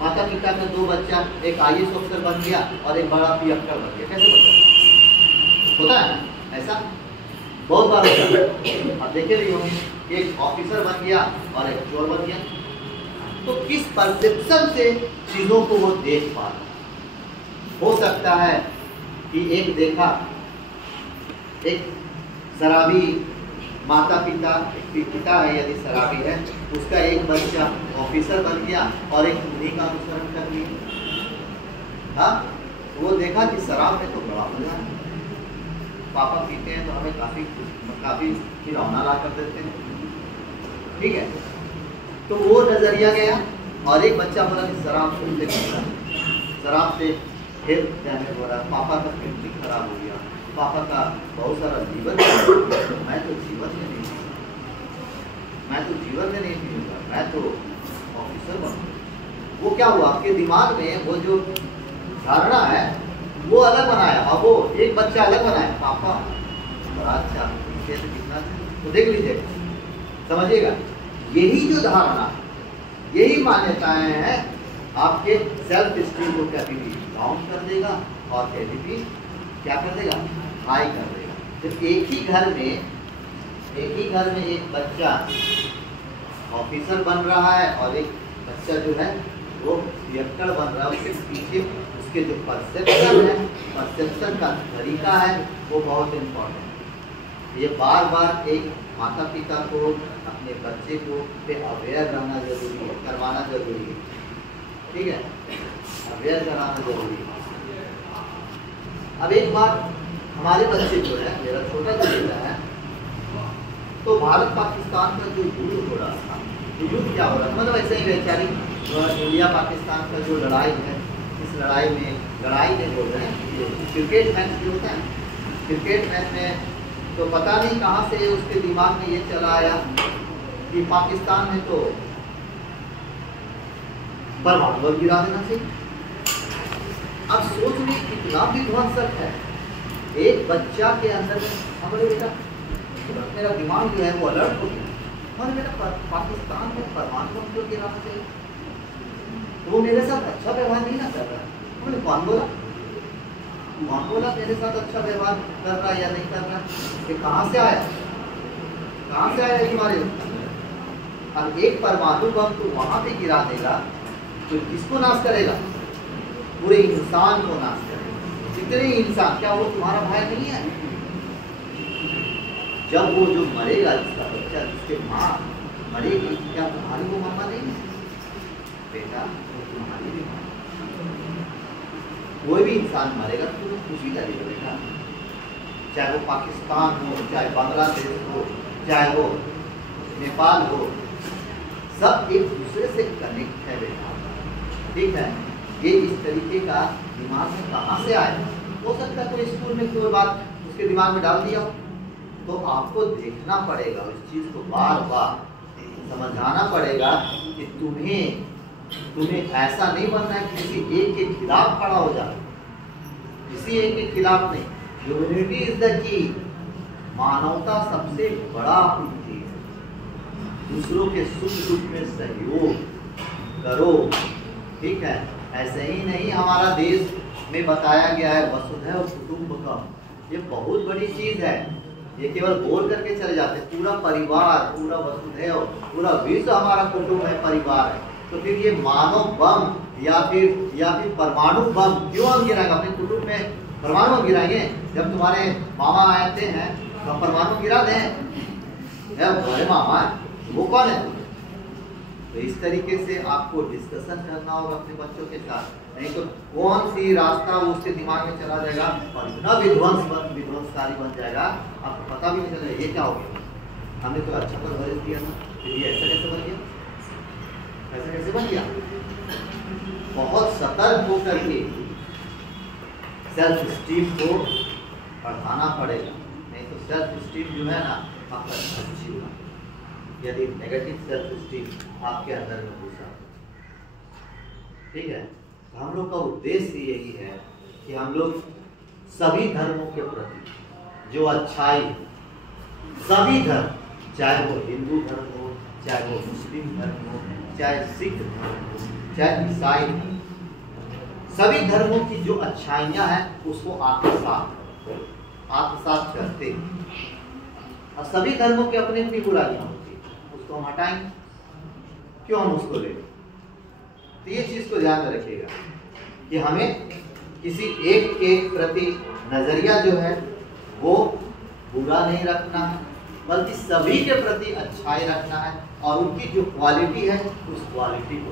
माता पिता का 2 बच्चा, एक IAS ऑफिसर बन गया और एक बड़ा पियक्कर बन गया, कैसे होता है ना? ऐसा बहुत बार होता है। आप देखे भी होंगे, एक ऑफिसर बन गया और एक चोर बन गया। तो किस परसेप्शन से चीज़ों को वो देख पा रहा। हो सकता है कि एक देखा, एक शराबी माता पिता, एक पिता है यदि शराबी है, उसका एक बच्चा ऑफिसर बन गया और एक उन्हीं का अनुसरण कर लिया। हाँ, वो देखा कि शराब में तो बड़ा मजा है, पापा पीते हैं तो हमें काफ़ी खिलौना ला कर देते हैं। ठीक है, तो वो नज़रिया गया। और एक बच्चा बोला कि शराब से हेल्थ डैमेज हो रहा है, पापा का किडनी खराब हो गया, पापा का बहुत सारा लीवर, मैं तो जीवन में नहीं पीऊँगा, मैं तो ऑफिसर बनूँगा। वो क्या हुआ, आपके दिमाग में वो जो धारणा है वो अलग बनाया, और वो एक बच्चा अलग बनाया, पापा बड़ा अच्छा कितना, तो देख लीजिए, समझिएगा, यही जो धारणा, यही मान्यताएं हैं आपके सेल्फ स्टीम को कभी भी डाउन कर देगा और कभी भी क्या कर देगा, हाई कर देगा। जब एक ही घर में एक ही घर में एक बच्चा ऑफिसर बन रहा है और एक बच्चा जो है वो पियक्कड़ बन रहा है। उसके पीछे उसके जो परसेप्शन है, परसेप्शन का तरीका है, वो बहुत इम्पोर्टेंट है। ये बार बार एक माता पिता को अपने बच्चे को पे अवेयर रहना जरूरी है, करवाना जरूरी है। ठीक है, अवेयर कराना जरूरी है। अब एक बार हमारे बच्चे जो है, मेरा छोटा जो बेटा है, तो भारत पाकिस्तान का जो युद्ध हो रहा था, युद्ध क्या हो रहा था, मतलब ऐसे ही वैचारिक इंडिया पाकिस्तान का जो लड़ाई है, इस लड़ाई में, लड़ाई नहीं बोल रहे हैं, क्रिकेट मैच जो होता है, क्रिकेट मैच में तो पता नहीं कहाँ से उसके दिमाग में ये चला आया कि पाकिस्तान में तो परमाणु बम गिरा देना चाहिए। अब सोच ली कितना विध्वंसक है एक बच्चा के अंदर में। हमारे बेटा, मेरा दिमाग जो है वो अलर्ट हो गया, हमारे बेटा पाकिस्तान में परमाणु बम क्यों गिराना चाहिए? वो मेरे साथ अच्छा व्यवहार नहीं ना कर रहा। मैंने कौन बोला मेरे साथ अच्छा व्यवहार कर रहा है या नहीं कर रहा? ये कहाँ से आया, कहाँ से आया तुम्हारे? अब एक परमाणु बम तो वहां पे गिरा देगा तो किसको नाश करेगा? पूरे इंसान को नाश करेगा। जितने इंसान, क्या वो तुम्हारा भाई नहीं है? जब वो जो मरेगा, जिसका बच्चा, जिसके माँ मरेगी, क्या तुम्हारी वो मामा नहीं है? बेटा, तुम्हारी भी माँ। कोई भी इंसान मरेगा तो तुम्हें खुशी लगेगा बेटा, चाहे वो पाकिस्तान हो, चाहे बांग्लादेश हो, चाहे वो नेपाल हो, सब एक दूसरे से कनेक्ट है बेटा। ठीक है, ये इस तरीके का दिमाग में कहाँ से आया? हो सकता है कोई स्कूल में कोई बात उसके दिमाग में डाल दिया हो, तो आपको देखना पड़ेगा उस चीज़ को, बार बार समझाना पड़ेगा कि तुम्हें ऐसा नहीं बनना है कि किसी एक के खिलाफ खड़ा हो जाए, किसी एक के खिलाफ नहीं। ह्यूमैनिटी इज द की, मानवता सबसे बड़ा पूंजी है। दूसरों के सुख दुख में सहयोग करो। ठीक है, ऐसे ही नहीं हमारा देश में बताया गया है वसुधैव कुटुंबकम, ये बहुत बड़ी चीज है। ये केवल बोल करके चले जाते, पूरा परिवार, पूरा वसुधैव, पूरा विश्व हमारा कुटुंब है, परिवार है। तो फिर ये मानव बम या फिर परमाणु बम क्यों हम गिराएंगे? अपने कुटुंब में परमाणु बम गिराएंगे? जब तुम्हारे मामा आते हैं तो परमाणु गिरा दें? तुम्हारे मामा वो कौन है? तो इस तरीके से आपको डिस्कशन करना होगा अपने बच्चों के साथ, नहीं तो कौन सी रास्ता वो उसके दिमाग में चला जाएगा और इतना विध्वंसकारी बन जाएगा, आपको पता भी नहीं चलेगा ये क्या हो गया। हमने तो अच्छा परवरिश दिया था, फिर ये ऐसा कैसे बन गया, ऐसा कैसे बन गया? बहुत सतर्क होकर के सेल्फ स्टीम को बढ़ाना पड़ेगा, नहीं तो सेल्फ स्टीम जो है ना आपका अच्छी होगा। यदि नेगेटिव सेल्फ स्टीम आपके अंदर में घुसा, ठीक है, तो हम लोग का उद्देश्य यही है कि हम लोग सभी धर्मों के प्रति जो अच्छाई, सभी धर्म, चाहे वो हिंदू धर्म हो, चाहे वो मुस्लिम धर्म हो, चाहे सिख धर्म हो, चाहे ईसाई धर्म, सभी धर्मों की जो अच्छाइयाँ हैं उसको आत्मसात करते हैं। और सभी धर्मों के अपनी अपनी बुराइयाँ होती हैं, उसको हम हटाएंगे क्यों, हम उसको ले। तो ये चीज़ को ध्यान में रखिएगा कि हमें किसी एक के प्रति नजरिया जो है वो बुरा नहीं रखना है, बल्कि सभी के प्रति अच्छाई रखना है और उनकी जो क्वालिटी है उस क्वालिटी को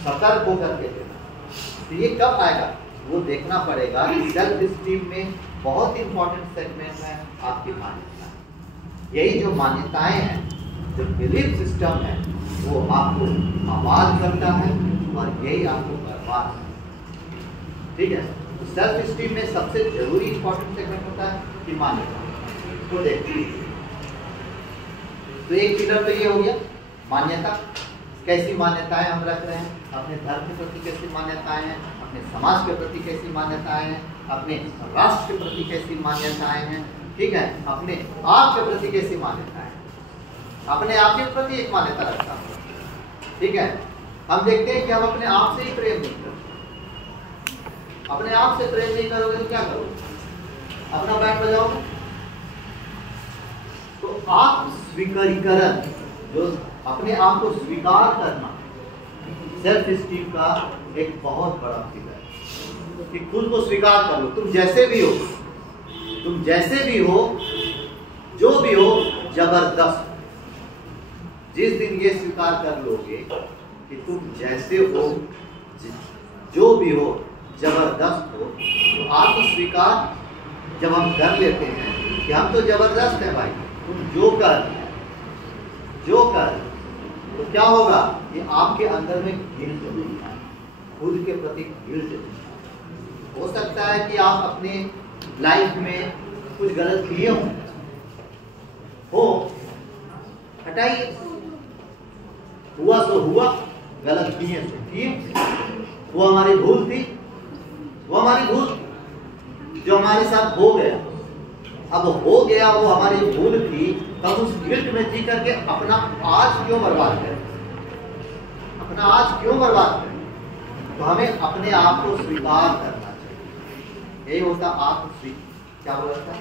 सतर्क होकर के देना। तो ये कब आएगा वो देखना पड़ेगा कि सेल्फ स्टीम में बहुत इंपॉर्टेंट सेगमेंट है आपकी मान्यता। यही जो मान्यताएं हैं, जो बिलीफ सिस्टम है, वो आपको आबाद करता है और यही आपको बर्बाद करता है। ठीक है, तो सेल्फ स्टीम में सबसे जरूरी इंपॉर्टेंट सेगमेंट होता है कि मान्यता को देखिए। तो एक पिलर तो ये हो गया मान्यता, कैसी मान्यताएं हम रख रहे हैं, अपने धर्म के प्रति कैसी मान्यताएं हैं, अपने समाज के प्रति कैसी मान्यताएं हैं, अपने राष्ट्र के प्रति कैसी मान्यताएं हैं, ठीक है, अपने आप के प्रति कैसी मान्यताएं हैं। अपने आप के प्रति एक मान्यता रखता हूँ, ठीक है। हम देखते हैं कि हम अपने आप से ही प्रेम नहीं करते। अपने आप से प्रेम नहीं करोगे तो क्या करोगे? अपना बैंड बजाओगे, तो आत्म स्वीकारीकरण, जो अपने आप को स्वीकार करना, सेल्फ स्टीम का एक बहुत बड़ा फिगर है कि खुद को स्वीकार कर लो। तुम जैसे भी हो, तुम जैसे भी हो, जो भी हो, जबरदस्त। जिस दिन ये स्वीकार कर लोगे कि तुम जैसे हो, जो भी हो, जबरदस्त हो, तो आत्म स्वीकार जब हम कर लेते हैं कि हम तो जबरदस्त हैं भाई, तुम जो कर, तो क्या होगा कि आपके अंदर में गिल्ट होगा, खुद के प्रति गिल्ट। हो सकता है कि आप अपने लाइफ में कुछ गलत किए हो, हटाइए, हुआ तो हुआ, गलत किए तो किए, वो हमारी भूल थी, वो हमारी भूल जो हमारे साथ हो गया। अब हो गया, वो हमारी भूल थी, तब उस गिल्ट में जी करके अपना आज क्यों बर्बाद करें, अपना आज क्यों बर्बाद करें। तो हमें अपने आप को स्वीकार करना चाहिए। यही होता आत्म क्या बोला था,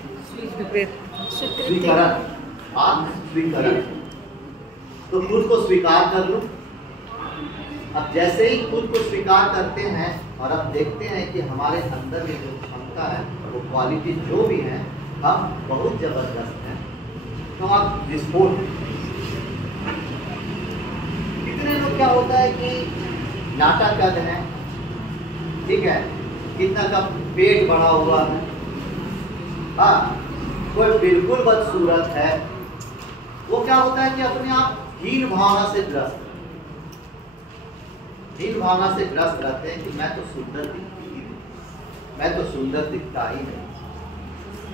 स्वीकरण, आत्म स्वीकरण। तो खुद को स्वीकार कर लो। अब जैसे ही खुद को स्वीकार करते हैं और अब देखते हैं कि हमारे अंदर में जो क्षमता है, वो क्वालिटी जो भी है, हम बहुत जबरदस्त हैं, तो आप विस्फोट। कितने लोग क्या होता है कि नाटा कद है, ठीक है, कितना का पेट बढ़ा हुआ है, हाँ, कोई बिल्कुल बदसूरत है, वो क्या होता है कि अपने आप हीन भावना से ग्रस्त, हीन भावना से ग्रस्त रहते हैं कि मैं तो सुंदर दिखती ही नहीं, मैं तो सुंदर दिखता ही नहीं,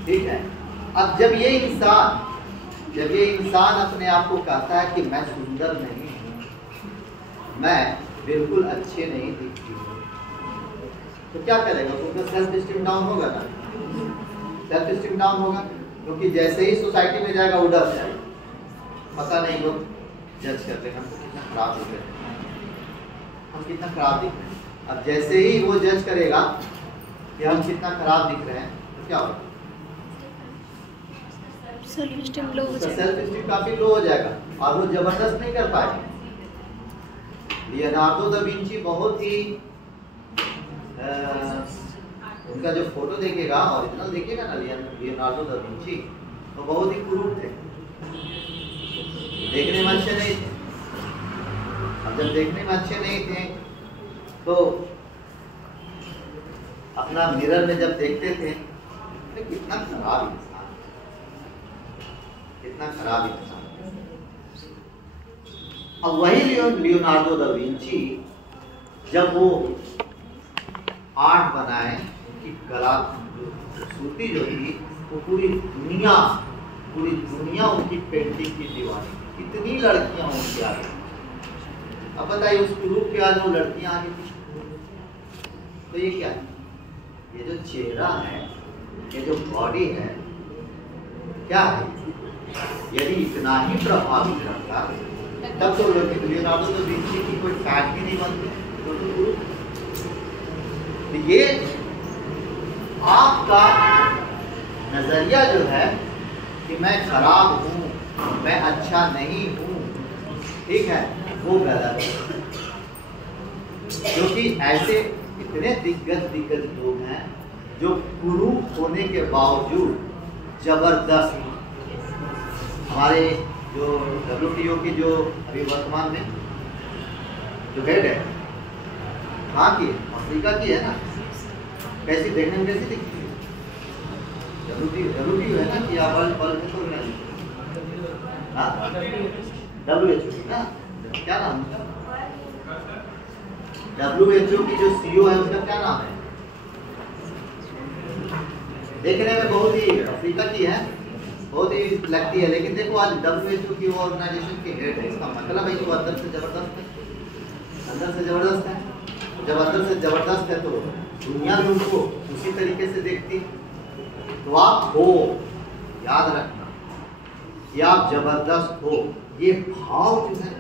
ठीक है। अब जब ये इंसान अपने आप को कहता है कि मैं सुंदर नहीं हूँ, मैं बिल्कुल अच्छे नहीं दिखती हूँ, तो क्या करेगा, तो उसका सेल्फ स्टीम डाउन होगा ना, सेल्फ स्टीम डाउन होगा, क्योंकि जैसे ही सोसाइटी में जाएगा उधर जाएगा, पता नहीं लोग जज करते हैं हमको कितना खराब दिख रहे हैं, हम कितना खराब दिख रहे हैं। अब जैसे ही वो जज करेगा कि हम कितना खराब दिख रहे हैं, तो क्या होगा, सेल्फ स्टीम लो हो जाएगा, सेल्फ स्टीम काफी लो हो जाएगा और वो जबरदस्त नहीं कर पाएगा। लियोनार्डो दा विंची बहुत ही उनका जो फोटो देखेगा, ओरिजिनल देखेगा ना लियोनार्डो दा विंची, तो बहुत ही क्रूर थे, देखने में अच्छे नहीं थे। अब जब देखने में अच्छे नहीं थे तो अपना मिरर में जब देखते थे तो कितना खराब इंसान, कितना खराब इंसान। अब वही लियोनार्डो दा विंची जब वो आर्ट बनाए, उनकी कला खूबसूरती जो थी, वो पूरी दुनिया उनकी पेंटिंग की दीवानी, कितनी लड़कियां उनके आगे। अब बताइए उस ग्रुप के आज वो लड़कियां आगे थी, तो ये क्या है, ये जो चेहरा है, ये जो बॉडी है, क्या है, यदि इतना ही प्रभावित रखता तब तो लियोनार्डो दा विंची की कोई फैट भी नहीं बनती। तो ये आपका नजरिया जो है कि मैं खराब हूँ, मैं अच्छा नहीं हूँ, ठीक है, वो गलत है। क्योंकि ऐसे इतने दिग्गज लोग हैं जो कुरूप होने के बावजूद जबरदस्त, हमारे जो WTO की जो अभी वर्तमान में जो हेड है, कहाँ की है, अफ्रीका की है ना, कैसी देखने में कैसी दिखती है, WTO है ना, कि वर्ल्ड हेल्थ ऑर्गेनाइजेशन, हाँ, WHO ना, क्या नाम है, WHO की जो CEO है उसका क्या नाम है, देखने में बहुत ही अफ्रीका की है, बहुत ही लगती है, लेकिन देखो आज WHO की ऑर्गेनाइजेशन के हेड है, इसका मतलब है कि वो अंदर से जबरदस्त है, अंदर से जबरदस्त है। जब अंदर से जबरदस्त है तो दुनिया भी उसको उसी तरीके से देखती है। तो आप हो, याद रखना कि आप जबरदस्त हो, ये भाव जो है,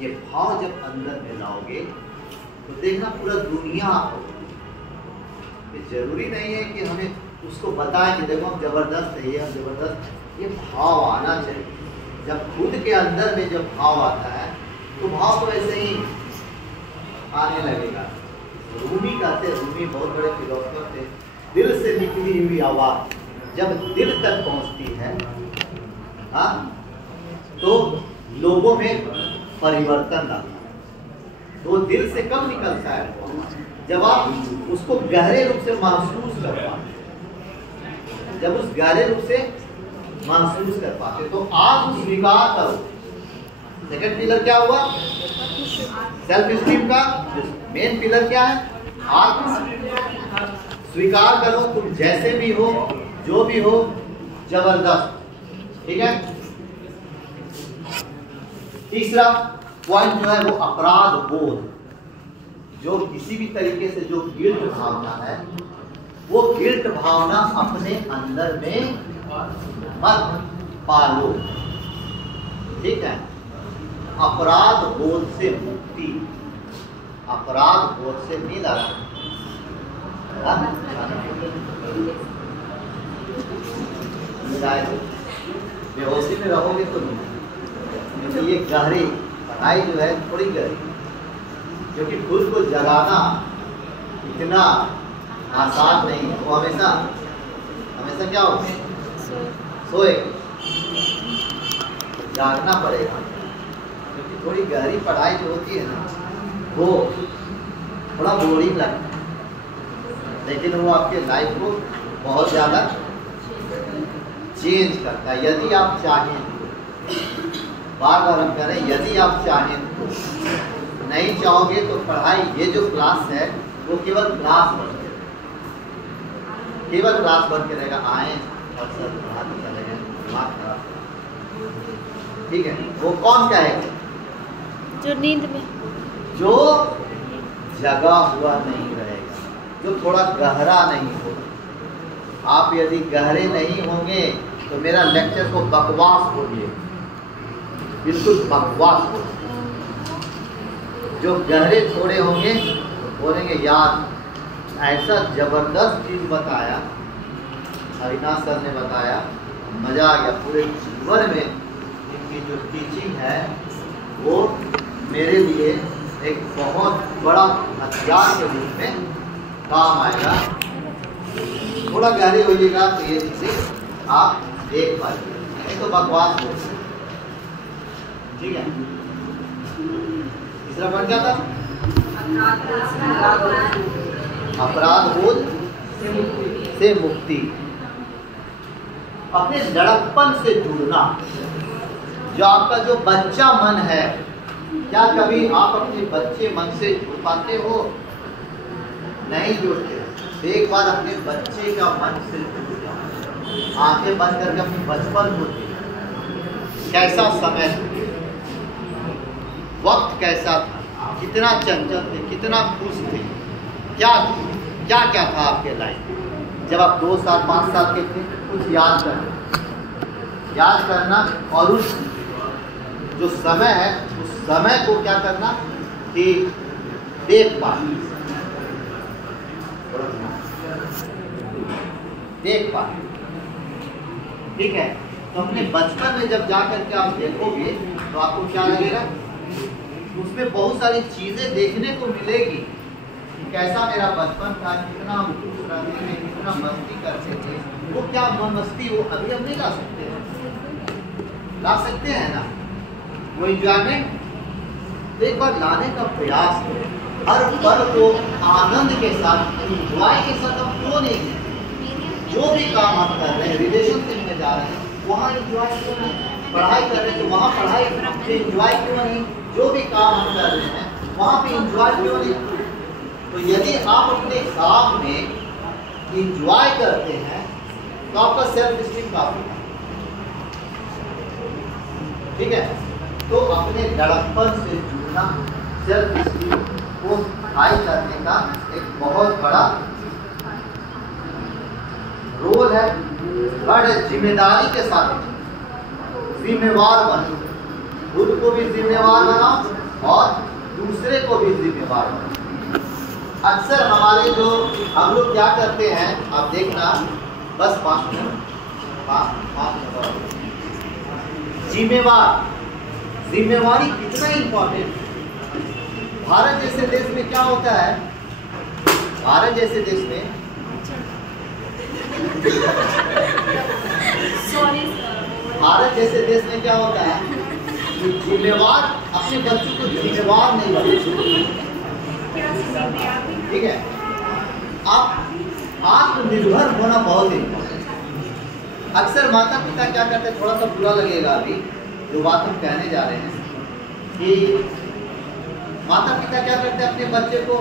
ये भाव जब अंदर में लाओगे तो देखना पूरा दुनिया हो। ये जरूरी नहीं है कि हमें उसको बताएं कि देखो हम जबरदस्त है, ये हम जबरदस्त, ये भाव आना चाहिए। जब खुद के अंदर में जब भाव आता है तो भाव तो ऐसे ही आने लगेगा। रूमी कहते, रूमी बहुत बड़े फिलोसफर थे, दिल से निकली हुई आवाज जब दिल तक पहुंचती है, हाँ, तो लोगों में परिवर्तन आता है। तो दिल से कब निकलता है? जब आप उसको गहरे रूप से महसूस कर पाते। जब उस गहरे रूप से महसूस कर पाते तो आप स्वीकार करो। सेकंड पिलर क्या हुआ? सेल्फ स्टीम का मेन पिलर क्या है? आत्म स्वीकार करो, तुम जैसे भी हो, जो भी हो, जबरदस्त। ठीक है। तीसरा पॉइंट जो है वो अपराध बोध। जो किसी भी तरीके से जो गिल्ट भावना है, वो गिल्ट भावना अपने अंदर में मत पालो। ठीक है। अपराध बोध से मुक्ति, अपराध बोध से मिला। बेहोशी में रहोगे तो नहीं, क्योंकि ये गहरी पढ़ाई जो है थोड़ी गहरी, क्योंकि खुद को जगाना इतना आसान नहीं है। वो हमेशा क्या हो, सोए, जागना पड़ेगा। क्योंकि थोड़ी गहरी पढ़ाई जो होती है ना, वो थोड़ा बोरिंग लगता है, लेकिन वो आपके लाइफ को बहुत ज़्यादा चेंज करता है। यदि आप चाहें, बार बार हम कह रहे हैं, यदि आप चाहें तो। नहीं चाहोगे तो पढ़ाई, ये जो क्लास है वो केवल क्लास बन के, केवल क्लास बन के रहेगा। आए और सर पढ़ा तो चले गए, दिमाग खराब। ठीक है। वो कौन कहेगा? जो नींद में, जो जगा हुआ नहीं रहेगा, जो थोड़ा गहरा नहीं होगा। आप यदि गहरे नहीं होंगे तो मेरा लेक्चर को बकवास बोलिए, बिल्कुल बकवास बोलिए। जो गहरे थोड़े होंगे तो बोलेंगे यार ऐसा जबरदस्त चीज बताया, अविनाश सर ने बताया, मजा आ गया। पूरे जीवन में इनकी जो टीचिंग है वो मेरे लिए एक बहुत बड़ा हथियार के रूप में काम आएगा। थोड़ा गहरे होइएगा तो ये चीजें आप देख पाएंगे, नहीं तो बकवास हो। ठीक है। तीसरा पॉइंट क्या था? अपराध बोध से मुक्ति। अपने लड़कपन से जुड़ना। जो आपका जो बच्चा मन है, क्या कभी आप अपने बच्चे मन से जुड़ पाते हो? नहीं जुड़ते। एक बार अपने बच्चे का मन से जुड़ जाओ, आंखें बंद करके अपनी बचपन को देखो, कैसा समय था, वक्त कैसा था, कितना चंचल थे, कितना खुश थे, क्या था आपके लाइफ। जब आप 2 साल 5 साल के थे, कुछ याद करना और उस जो समय है उस समय को क्या करना कि देख पाए। ठीक है। तो अपने बचपन में जब जाकर के आप देखोगे तो आपको क्या लगेगा? उसमें बहुत सारी चीजें देखने को मिलेगी। कैसा मेरा बचपन था, कितना हम खुश रहते थे, कितना मस्ती करते थे। वो क्या मस्ती वो अभी हम नहीं ला सकते हैं, ला सकते हैं ना वो एंजॉयमेंट। तो एक बार लाने का प्रयास करो, हर पल को आनंद के साथ, एंजॉय के साथ। हम क्यों नहीं, जो भी काम हम कर रहे हैं, रिलेशनशिप में जा रहे हैं वहाँ एंजॉय क्यों नहीं? पढ़ाई कर रहे हैं तो वहाँ पढ़ाई से एंजॉय क्यों नहीं? जो भी काम हम कर रहे हैं वहाँ पे एंजॉय क्यों नहीं? तो यदि आप अपने काम में एंजॉय करते हैं तो आपका सेल्फ स्टीम काफी है। ठीक है। तो अपने लड़कपन से जुड़ना, सेल्फ स्टीम को हाई करने का एक बहुत बड़ा रोल है। बड़े जिम्मेदारी के साथ जिम्मेवार बनो, खुद को भी जिम्मेवार बनाओ और दूसरे को भी जिम्मेवार बनाओ। अक्सर हमारे जो हम लोग क्या करते हैं, आप देखना, बस 5 मिनट जिम्मेवारी कितना इंपॉर्टेंट। भारत जैसे देश में क्या होता है, भारत जैसे देश में भारत जैसे देश में क्या होता है, जिम्मेवार अपने बच्चों को जिम्मेवार नहीं बनाते। ठीक है, आप आत्मनिर्भर होना बहुत इंपॉर्टेंट। अक्सर माता पिता क्या करते हैं, थोड़ा सा बुरा लगेगा अभी जो बात हम कहने जा रहे हैं, कि माता पिता क्या करते हैं, अपने बच्चे को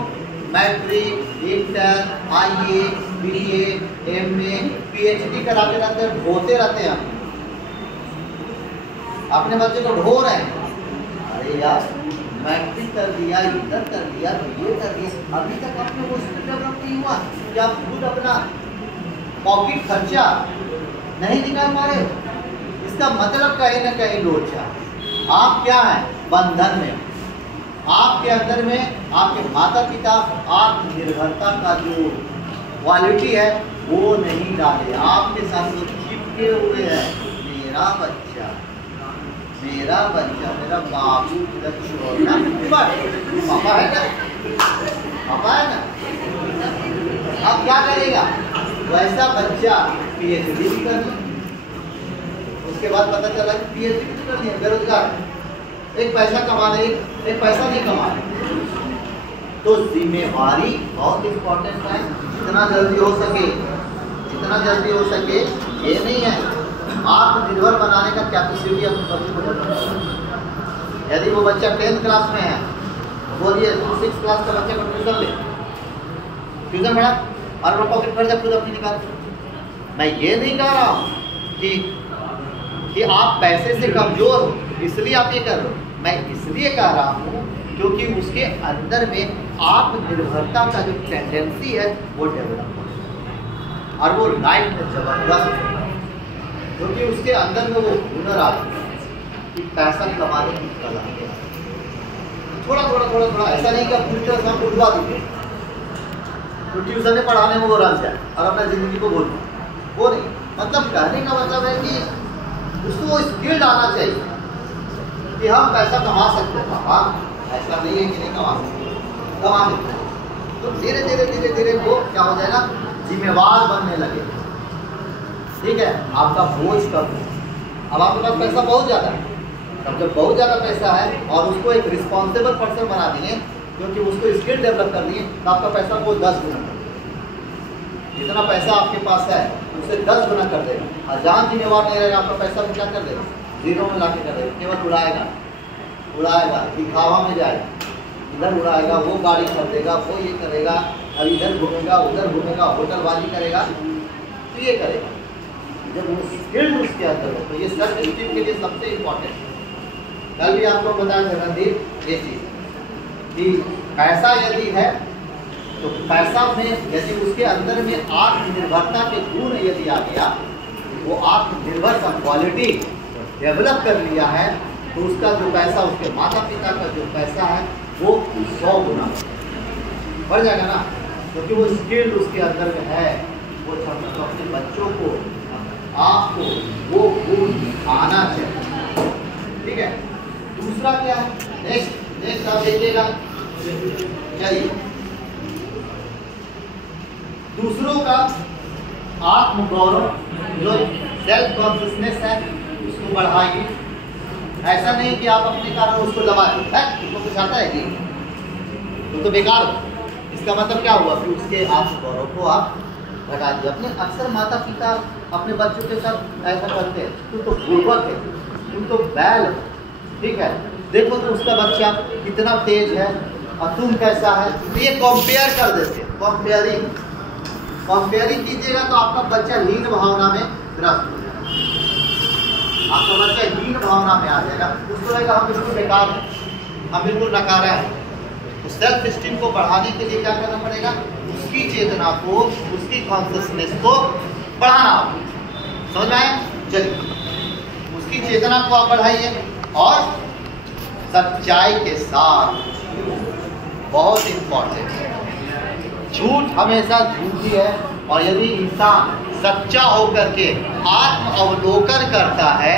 matric, inter, IAS, BA, MA, PhD कराते रहते हैं, ढोते रहते हैं, अपने बच्चे को ढो रहे हैं। अरे यार, मैट्रिक कर दिया, इंटर कर दिया, BA कर दिया, अभी तक आपने वो स्किल डेवलप नहीं हुआ कि आप खुद अपना पॉकेट खर्चा नहीं निकाल पा रहे। इसका मतलब कहीं ना कहीं लोचा, आप क्या है, बंधन में। आपके अंदर में आपके माता पिता आत्मनिर्भरता का जो क्वालिटी है वो नहीं डाले, आपके साथ वो चिपके हुए हैं। मेरा बच्चा, मेरा बाबू, पापा है ना, पापा है ना। अब क्या करेगा वैसा बच्चा, PhD भी कर ली, उसके बाद पता चला कि PhD भी कर लिया, बेरोजगार, एक पैसा कमा रहे, एक पैसा नहीं कमा रहे। तो जिम्मेवारी बहुत इंपॉर्टेंट है, जितना जल्दी हो सके, जितना जल्दी हो सके। ये नहीं है, आत्मनिर्भर बनाने का कैपेसिटी अपने बच्चे को डेवलप। यदि वो बच्चा 10th क्लास में है, बोलिए 6th क्लास का बच्चे को ट्यूशन ले, ट्यूशन पढ़ा और अपना पॉकेट खर्चा खुद अपनी निकाल। मैं ये नहीं कह रहा हूँ कि आप पैसे से कमजोर हो इसलिए आप ये कर रहे हो, मैं इसलिए कह रहा हूँ क्योंकि उसके अंदर में आत्मनिर्भरता का जो टेंडेंसी है वो डेवलप हो और वो लाइफ में जबरदस्त, क्योंकि उसके अंदर में वो हुनर आ कि पैसा कमाने की कला है। थोड़ा थोड़ा थोड़ा थोड़ा, ऐसा नहीं कि पूरी तरह से हम उठवा दीजिए तो ट्यूशन पढ़ाने में वो रन जाए और अपना जिंदगी को भूल, वो नहीं। मतलब कहने का मतलब है कि उसको स्किल आना चाहिए कि हम पैसा कमा सकते हैं। हाँ, ऐसा नहीं है कि नहीं कमा सकते, कमा सकते हैं। तो धीरे धीरे धीरे धीरे वो क्या हो जाएगा, जिम्मेवार बनने लगे। ठीक है, आपका बोझ कम है। अब आपके पास पैसा बहुत ज़्यादा है, अब जब बहुत ज़्यादा पैसा है और उसको एक रिस्पॉन्सिबल पर्सन बना दिए, क्योंकि उसको स्किल डेवलप कर दिए, तो आपका पैसा को 10 गुना कर देगा। जितना पैसा आपके पास है उसे 10 गुना कर देगा। और जहाँ जिम्मेवार नहीं रहेगा, आपका पैसा को क्या कर देगा, 0 में ला के कर देगा। केवल उड़ाएगा, उड़ाएगा, दिखावा में जाएगा, इधर उड़ाएगा, वो गाड़ी खरीदेगा, वो ये करेगा, अब इधर घूमेगा, उधर घूमेगा, होटलबाजी करेगा, तो ये करेगा। जब वो स्किल उसके अंदर हो, तो ये सेल्फ स्टीम के लिए सबसे इम्पोर्टेंट है। कल भी आपको बताया था रणदीप ये चीज़ कि पैसा यदि है तो पैसा में यदि उसके अंदर में आत्मनिर्भरता के गुण यदि आ गया, वो आत्मनिर्भर का क्वालिटी डेवलप कर लिया है, तो उसका जो पैसा, उसके माता पिता का जो पैसा है वो 100 गुना बढ़ जाएगा ना, क्योंकि वो स्किल उसके अंदर में है। वो तो अपने बच्चों को, आपको वो गुण आना चाहिए। ठीक है, दूसरा क्या है, नेक्स्ट आप देखिएगा। चलिए, दूसरों का आत्मगौरव, जो सेल्फ कॉन्शियसनेस है, उसको बढ़ाइए। ऐसा नहीं कि आप अपने कारण उसको दबा दें, तुमको कुछ आता है कि तो बेकार हो। इसका मतलब क्या हुआ कि उसके आत्मगौरव को आप घटा दिए। अपने अक्सर माता पिता अपने बच्चों के साथ ऐसा करते हैं, तुम तो बुर्बक है, तुम तो बैल हो। ठीक है, देखो तो उसका बच्चा कितना तेज है और तुम कैसा है, तो ये कंपेयर कर देते हैं। कंपेयरिंग कीजिएगा तो आपका बच्चा हीन भावना में ग्रस्त हो जाएगा। आपका बच्चा हीन भावना में आ जाएगा, उसको लगेगा हम बिल्कुल बेकार हैं, हम बिल्कुल नकारा है। तो सेल्फ स्टीम को बढ़ाने के लिए क्या करना पड़ेगा, उसकी चेतना को, उसकी कॉन्शियसनेस को बढ़ाना। समझ में आया? चलिए, उसकी चेतना को आप बढ़ाइए और सच्चाई के साथ, बहुत इंपॉर्टेंट है। झूठ हमेशा झूठी है, और यदि इंसान सच्चा होकर के आत्म अवलोकन करता है,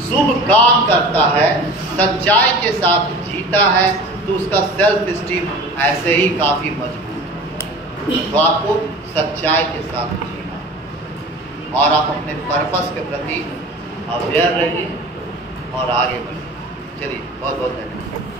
शुभ काम करता है, सच्चाई के साथ जीता है, तो उसका सेल्फ स्टीम ऐसे ही काफ़ी मजबूत है। तो आपको सच्चाई के साथ जीना और आप अपने पर्पस के प्रति अवेयर रहिए और आगे बढ़िए। चलिए, बहुत बहुत धन्यवाद।